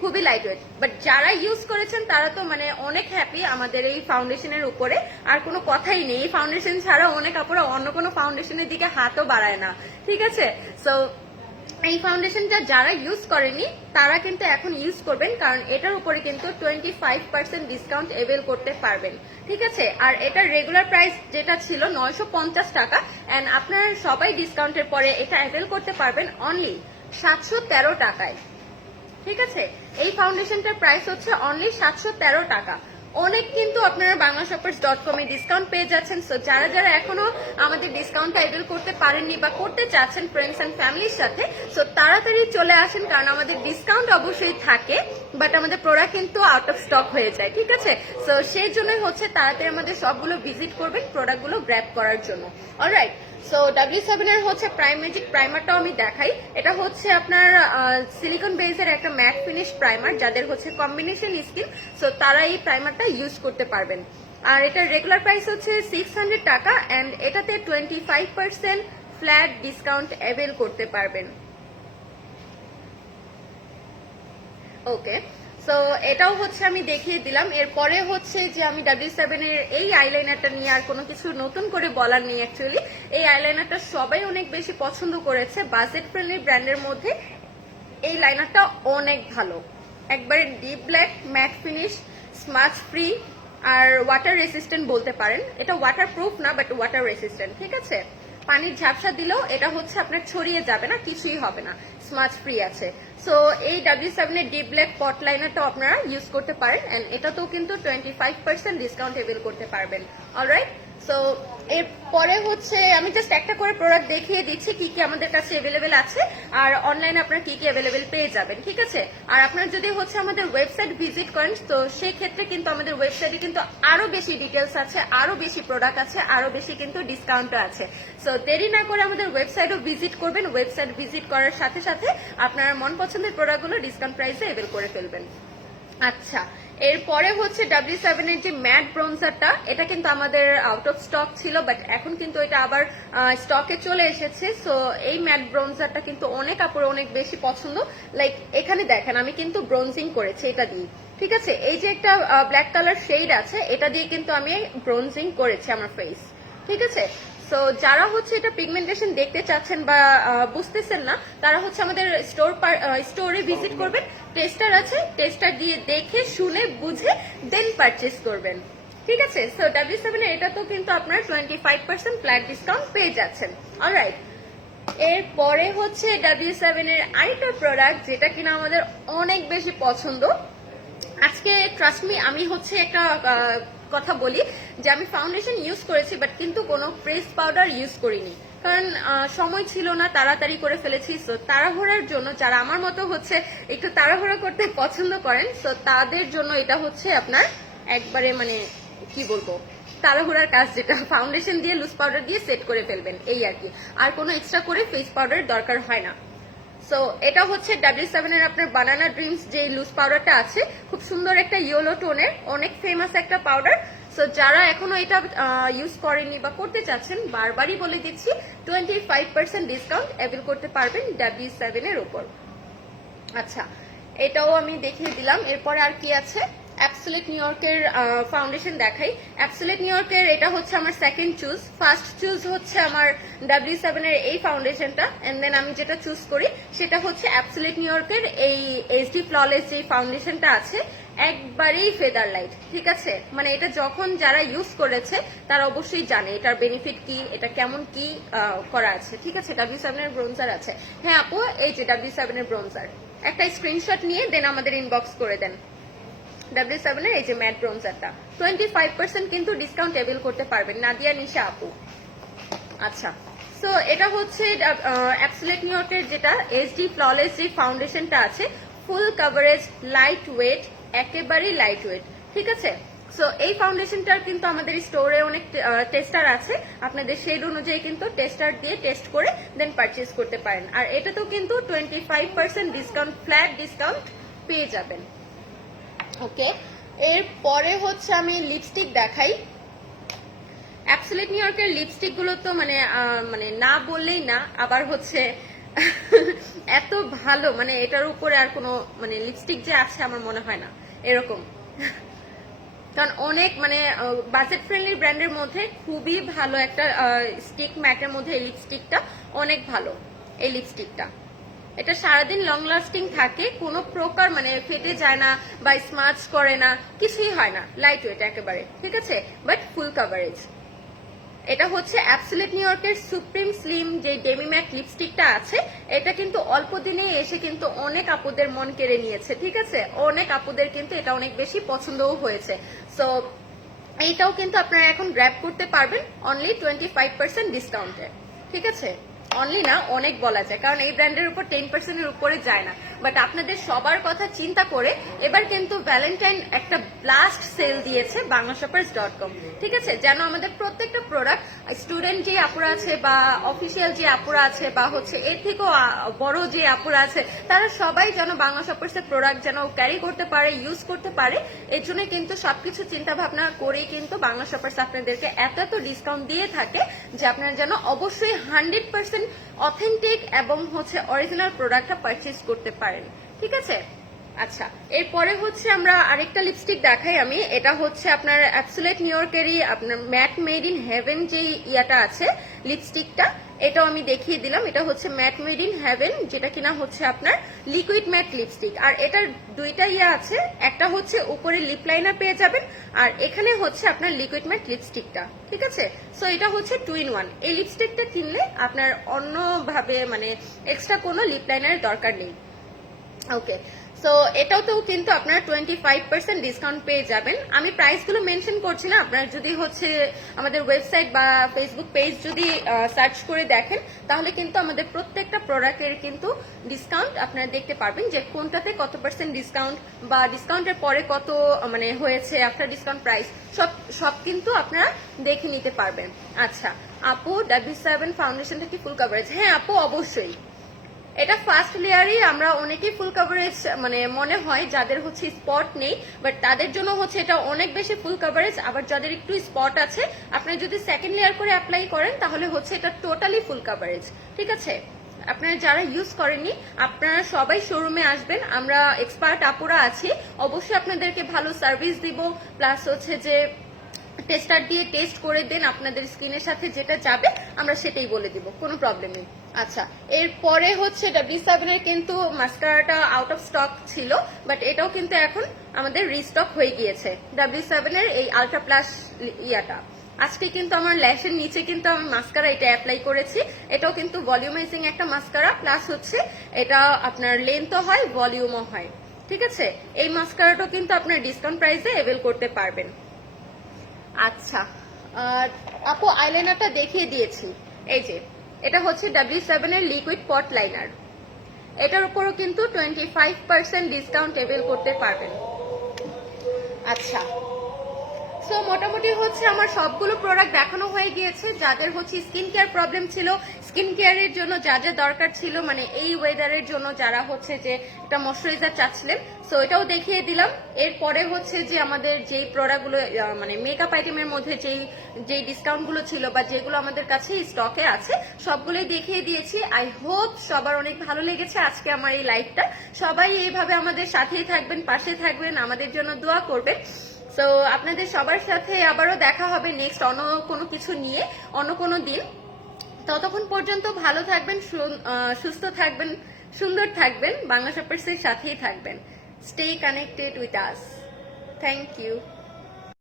খুবই লাইট ওয়েট। বাট যারা ইউজ করেছেন তারা তো মানে অনেক হ্যাপি আমাদের এই ফাউন্ডেশনের উপরে, আর কোনো কথাই নেই। এই ফাউন্ডেশন ছাড়া অনেক আপুরা অন্য কোনো ফাউন্ডেশনের দিকে হাতও বাড়ায় না, ঠিক আছে? সো এই ফাউন্ডেশনটা যারা ইউজ করেনি তারা কিন্তু এখন ইউজ করবেন, কারণ এটার উপরে কিন্তু 25% ডিসকাউন্ট এভেল করতে পারবেন, ঠিক আছে? আর এটার রেগুলার প্রাইস যেটা ছিল 950 টাকা, অ্যান্ড আপনারা সবাই ডিসকাউন্টের পরে এটা এভেল করতে পারবেন অনলি 713 টাকায়, ঠিক আছে? এই ফাউন্ডেশনটার প্রাইস হচ্ছে অনলি 713 টাকা। অনেক কিন্তু আপনারা banglashoppers.com এ ডিসকাউন্ট পেয়ে যাচ্ছেন। সো যারা যারা এখনো আমাদের ডিসকাউন্টটা এভেল করতে পারেননি বা করতে চাচ্ছেন ফ্রেন্ডস এন্ড ফ্যামিলির সাথে, সো তাড়াতাড়ি চলে আসেন, কারণ আমাদের ডিসকাউন্ট অবশ্যই থাকে বাট আমাদের প্রোডাক্ট কিন্তু আউট অফ স্টক হয়ে যায়, ঠিক আছে? সো সেই জন্যই হচ্ছে তাড়াতাড়ি আমাদের সবগুলো ভিজিট করবেন প্রোডাক্টগুলো গ্র্যাব করার জন্য। অলরাইট, সো W7 এর হচ্ছে প্রাইম ম্যাজিক প্রাইমারটাও আমি দেখাই। এটা হচ্ছে আপনার সিলিকন বেসের একটা ম্যাট ফিনিশ প্রাইমার, যাদের হচ্ছে কম্বিনেশন স্কিন, সো তারা এই প্রাইমারটা ইউজ করতে পারবেন। আর এটার রেগুলার প্রাইস হচ্ছে 600 টাকা, অ্যান্ড এটাতে 25% ফ্ল্যাট ডিসকাউন্ট অ্যাভেল করতে পারবেন। ওকে, সো এটাও হচ্ছে আমি দেখিয়ে দিলাম। এরপরে হচ্ছে যে আমি W7 এর এই আইলাইনারটা নিয়ে আর কোনো কিছু নতুন করে বলার নেই। অ্যাকচুয়ালি এই আইলাইনারটা সবাই অনেক বেশি পছন্দ করেছে, বাজেট ফ্রেন্ডলি ব্র্যান্ডের মধ্যে এই লাইনারটা অনেক ভালো, একবারে deep black, matte finish, smudge free, আর ওয়াটার রেসিস্ট্যান্ট বলতে পারেন। এটা ওয়াটার প্রুফ না বাট ওয়াটার রেসিস্ট্যান্ট, ঠিক আছে? পানির ঝাপসা দিলেও এটা হচ্ছে আপনার ছড়িয়ে যাবে না, কিছুই হবে না, স্মাচ ফ্রি আছে। সো এই W7 এর ডিপ ব্ল্যাক পট লাইনারটাও আপনারা ইউজ করতে পারেন, এন্ড এটাতেও কিন্তু 25% ডিসকাউন্ট এভেল করতে পারবেন। অলরাইট, সো এরপরে হচ্ছে আমি জাস্ট একটা করে প্রোডাক্ট দেখিয়ে দিচ্ছি কি কি আমাদের কাছে অ্যাভেলেবেল আছে, আর অনলাইনে আপনারা কি কি অ্যাভেলেবেল পেয়ে যাবেন, ঠিক আছে? আর আপনারা যদি হচ্ছে আমাদের ওয়েবসাইট ভিজিট করেন, তো সেই ক্ষেত্রে কিন্তু আমাদের ওয়েবসাইটে কিন্তু আরো বেশি ডিটেলস আছে, আরো বেশি প্রোডাক্ট আছে, আরো বেশি কিন্তু ডিসকাউন্টও আছে। সো দেরি না করে আমাদের ওয়েবসাইটও ভিজিট করবেন। ওয়েবসাইট ভিজিট করার সাথে সাথে আপনার মন পছন্দের প্রোডাক্টগুলো ডিসকাউন্ট প্রাইসে অ্যাভেল করে ফেলবেন। আচ্ছা, এরপরে হচ্ছে W7 এর যে ম্যাট ব্রোঞ্জারটা, এটা কিন্তু আমাদের আউট অফ স্টক ছিল, বাট এখন কিন্তু এটা আবার স্টকে চলে এসেছে। সো এই ম্যাট ব্রোঞ্জারটা কিন্তু অনেক আপুর অনেক বেশি পছন্দ। লাইক এখানে দেখেন আমি কিন্তু ব্রোঞ্জিং করেছি এটা দিয়ে, ঠিক আছে? এই যে একটা ব্ল্যাক কালার শেড আছে, এটা দিয়ে কিন্তু আমি ব্রোঞ্জিং করেছি আমার ফেস, ঠিক আছে? সো যারা হচ্ছে এটা পিগমেন্টেশন দেখতে চাচ্ছেন বা বুঝতেছেন না, তারা হচ্ছে আমাদের স্টোরে ভিজিট করবেন। টেস্টার আছে, টেস্টার দিয়ে দেখে শুনে বুঝে দেন পারচেস করবেন, ঠিক আছে? সো W7 এর এটা তো কিন্তু আপনার 25% ফ্ল্যাট ডিসকাউন্ট পেয়ে যাচ্ছেন। অলরাইট, এরপরে হচ্ছে W7 এর আরেকটা প্রোডাক্ট যেটা কিনা আমাদের অনেক বেশি পছন্দ। আজকে ট্রাস্ট মি, আমি হচ্ছে একটা কথা বলি যে আমি ফাউন্ডেশন ইউজ করেছি বাট কিন্তু কোনো ফেস পাউডার ইউজ করিনি, কারণ সময় ছিল না, তাড়াতাড়ি করে ফেলেছি। সো তাড়াহুড়ার জন্য, যারা আমার মতো হচ্ছে একটু তাড়াহুড়া করতে পছন্দ করেন, সো তাদের জন্য এটা হচ্ছে আপনার একবারে মানে কি বলবো তাড়াহুড়ার কাজ, যেটা ফাউন্ডেশন দিয়ে লুজ পাউডার দিয়ে সেট করে ফেলবেন, এই আর কি। আর কোনো এক্সট্রা করে ফেস পাউডার দরকার হয় না। সো এটা হচ্ছে W7 এর আপনার বানানা ড্রিমস যে লুজ পাউডারটা আছে, খুব সুন্দর একটা ইয়েলো টোনের, অনেক ফেমাস একটা পাউডার। সো যারা এখনো এটা ইউজ করেননি বা করতে চাচ্ছেন, বারবারই বলে দিচ্ছি 25% ডিসকাউন্ট অ্যাভেল করতে পারবেন W7 এর উপর। আচ্ছা, এটাও আমি দেখিয়ে দিলাম। এরপরে আর কি আছে, অ্যাবসোলিউট নিউ ইয়র্কের ফাউন্ডেশন দেখাই। অ্যাবসোলিউট নিউ ইয়র্কের এটা হচ্ছে আমার সেকেন্ড চুজ। ফার্স্ট চুজ হচ্ছে আমার W7 এর এই ফাউন্ডেশনটা, এন্ড দেন আমি যেটা চুজ করি সেটা হচ্ছে অ্যাবসোলিউট নিউ ইয়র্কের এই HD ফ্ললেস যে ফাউন্ডেশনটা আছে, একবারেই ফেদার লাইট, ঠিক আছে। মানে এটা যখন যারা ইউজ করেছে তারা অবশ্যই জানে এটার বেনিফিট কি, এটা কেমন কি করা আছে, ঠিক আছে। W7 এর ব্রোঞ্জার আছে, হ্যাঁ আপু, এই যে W7 এর ব্রোঞ্জার, একটা স্ক্রিনশট নিয়ে দেন আমাদের ইনবক্স করে দেন। W7 এর এই যে ম্যাট ব্রোঞ্জারটা 25% কিন্তু ডিসকাউন্ট অ্যাভেল করতে পারবেন, নাদিয়া নিশা আপু। আচ্ছা, সো এটা হচ্ছে অ্যাবসোলিউট নিউ ইয়র্কের যেটা HD ফ্ললেস যে ফাউন্ডেশনটা আছে, ফুল কভারেজ, লাইট ওয়েট, একেবারেই লাইট ওয়েট, ঠিক আছে। সো এই ফাউন্ডেশনটার কিন্তু আমাদের স্টোরে অনেক টেস্টার আছে, আপনাদের শেড অনুযায়ী কিন্তু টেস্টার দিয়ে টেস্ট করে দেন পারচেজ করতে পারেন। আর এটাতেও কিন্তু 25% ডিসকাউন্ট, ফ্ল্যাট ডিসকাউন্ট পেয়ে যাবেন। ওকে, এরপরে হচ্ছে আমি লিপস্টিক দেখাই। অ্যাবসোলিউট নিউ ইয়র্কের লিপস্টিক গুলো তো মানে না বললেই না, আবার হচ্ছে এত ভালো, মানে এটার উপরে আর কোনো মানে লিপস্টিক যে আছে আমার মনে হয় না এরকম। কারণ অনেক মানে বাজেট ফ্রেন্ডলি ব্র্যান্ডের মধ্যে খুবই ভালো একটা স্টিক ম্যাটের মধ্যে এই লিপস্টিকটা অনেক ভালো। এই লিপস্টিকটা এটা সারাদিন লং লাস্টিং থাকে, কোনো প্রকার মানে ফেটে যায় না বা স্মাচ করে না, কিছুই হয় না, লাইট ওয়েট একেবারে, ঠিক আছে, বাট ফুল কভারেজ। এটা হচ্ছে অ্যাবসোলিউট নিউ ইয়র্কের সুপ্রিম স্লিম যে ডেমি ম্যাট লিপস্টিকটা আছে, এটা কিন্তু অল্প দিনে এসে কিন্তু অনেক আপুদের মন কেড়ে নিয়েছে, ঠিক আছে। অনেক আপুদের কিন্তু এটা অনেক বেশি পছন্দও হয়েছে। সো এইটাও কিন্তু আপনারা এখন গ্র্যাব করতে পারবেন অনলি 25% ডিসকাউন্টে, ঠিক আছে। অনলি না, অনেক বলা যায়, কারণ এই ব্র্যান্ডের উপর 10% এর উপরে যায় না। বাট আপনাদের সবার কথা চিন্তা করে এবার কিন্তু ভ্যালেন্টাইন একটা ব্লাস্ট সেল দিয়েছে banglashoppers.com, ঠিক আছে, যেন আমাদের প্রত্যেকটা প্রোডাক্ট স্টুডেন্ট যে আপুরা আছে বা অফিসিয়াল যে আপুরা আছে বা হচ্ছে এর থেকেও বড় যে আপুরা আছে, তারা সবাই যেন বাংলা শপার্স এর প্রোডাক্ট যেন ক্যারি করতে পারে, ইউজ করতে পারে। এর জন্য কিন্তু সবকিছু চিন্তা ভাবনা করেই কিন্তু বাংলা শপার্স আপনাদেরকে এত ডিসকাউন্ট দিয়ে থাকে যে আপনারা যেন অবশ্যই 100% অথেন্টিক এবং হচ্ছে অরিজিনাল প্রোডাক্টটা পারচেজ করতে পারেন, ঠিক আছে। আচ্ছা, এরপরে হচ্ছে আমরা আরেকটা লিপস্টিক দেখাই আমি। এটা হচ্ছে আপনার অ্যাবসোলিউট নিউ ইয়র্কেরই আপনার ম্যাট মেড ইন হেভেন যে ইয়াটা আছে লিপস্টিকটা, এটাও আমি দেখিয়ে দিলাম। এটা হচ্ছে ম্যাট মেড ইন হেভেন, যেটা কিনা হচ্ছে আপনার লিকুইড ম্যাট লিপস্টিক। আর এটার দুইটা ইয়া আছে, একটা হচ্ছে উপরে লিপ লাইনার পেয়ে যাবেন, আর এখানে হচ্ছে আপনার লিকুইড ম্যাট লিপস্টিকটা, ঠিক আছে। সো এটা হচ্ছে 2 in 1। এই লিপস্টিকটা কিনলে আপনার অন্যভাবে মানে এক্সট্রা কোনো লিপ লাইনারের দরকার নেই। ওকে, সো এটাও কিন্তু আপনারা 25% ডিসকাউন্ট পেয়ে যাবেন। আমি প্রাইসগুলো মেনশন করছি না, আপনারা যদি হচ্ছে আমাদের ওয়েবসাইট বা ফেসবুক পেজ যদি সার্চ করে দেখেন, তাহলে কিন্তু আমাদের প্রত্যেকটা প্রোডাক্টের কিন্তু ডিসকাউন্ট আপনারা দেখতে পারবেন যে কোনটাতে কত পার্সেন্ট ডিসকাউন্ট বা ডিসকাউন্টের পরে কত মানে হয়েছে আফটার ডিসকাউন্ট প্রাইস, সব কিন্তু আপনারা দেখে নিতে পারবেন। আচ্ছা আপু, W7 ফাউন্ডেশনটা কি ফুল কভারেজ? হ্যাঁ আপু, অবশ্যই। এটা ফার্স্ট লেয়ারই আমরা অনেকেই ফুল কভারেজ মানে মনে হয় যাদের হচ্ছে স্পট নেই, বাট তাদের জন্য হচ্ছে এটা অনেক বেশি ফুল কভারেজ। আবার যাদের একটু স্পট আছে, আপনারা যদি সেকেন্ড লেয়ার করে অ্যাপ্লাই করেন তাহলে হচ্ছে এটা টোটালি ফুল কভারেজ, ঠিক আছে। আপনারা যারা ইউজ করেননি, আপনারা সবাই শোরুমে আসবেন, আমরা এক্সপার্ট আপুরা আছি, অবশ্যই আপনাদেরকে ভালো সার্ভিস দিব, প্লাস হচ্ছে যে টেস্টার দিয়ে টেস্ট করে দেন, আপনাদের স্কিনের সাথে যেটা যাবে আমরা সেটাই বলে দিব, কোনো প্রবলেম নেই। আচ্ছা, এরপরে হচ্ছে W7 এর কিন্তু মাস্কারাটা আউট অফ স্টক ছিল, বাট এটাও কিন্তু এখন আমাদের রিস্টক হয়ে গিয়েছে। W7 এর এই আলট্রা প্লাস ইয়াটা আজকে কিন্তু আমার ল্যাশের নিচে কিন্তু আমি মাস্কারা এটা অ্যাপ্লাই করেছি। এটাও কিন্তু ভলিউমাইজিং একটা মাস্কারা, প্লাস হচ্ছে এটা আপনার লেন্থও হয়, ভলিউমও হয়, ঠিক আছে। এই মাস্কারাটাও কিন্তু আপনার ডিসকাউন্ট প্রাইসে অ্যাভেল করতে পারবেন। আচ্ছা আপু, আইলাইনারটা দেখিয়ে দিয়েছি, এই যে এটা হচ্ছে W7 এর লিকুইড পট লাইনার, এটার উপরও কিন্তু 25% ডিসকাউন্ট অ্যাভেল করতে পারবেন। আচ্ছা, সো মোটামুটি হচ্ছে আমার সবগুলো প্রোডাক্ট দেখানো হয়ে গিয়েছে। যাদের হচ্ছে স্কিন কেয়ার প্রবলেম ছিল, স্কিন কেয়ারের জন্য যা যা দরকার ছিল, মানে এই ওয়েদারের জন্য যারা হচ্ছে যে একটা ময়শ্চারাইজার চাচ্ছিলেন, সো এটাও দেখিয়ে দিলাম। এরপরে হচ্ছে যে আমাদের যেই প্রোডাক্টগুলো মানে মেকআপ আইটেমের মধ্যে যেই ডিসকাউন্টগুলো ছিল বা যেগুলো আমাদের কাছে স্টকে আছে সবগুলোই দেখিয়ে দিয়েছি। আই হোপ সবার অনেক ভালো লেগেছে আজকে আমার এই লাইভটা। সবাই এইভাবে আমাদের সাথেই থাকবেন, পাশে থাকবেন, আমাদের জন্য দোয়া করবেন। সো আপনাদের সবার সাথে আবারও দেখা হবে নেক্সট অন্য কোনো কিছু নিয়ে, অন্য কোনো দিন। ততক্ষণ পর্যন্ত ভালো থাকবেন, সুস্থ থাকবেন, সুন্দর থাকবেন, বাংলা শপার্সের সাথেই থাকবেন। Stay connected with us. Thank you.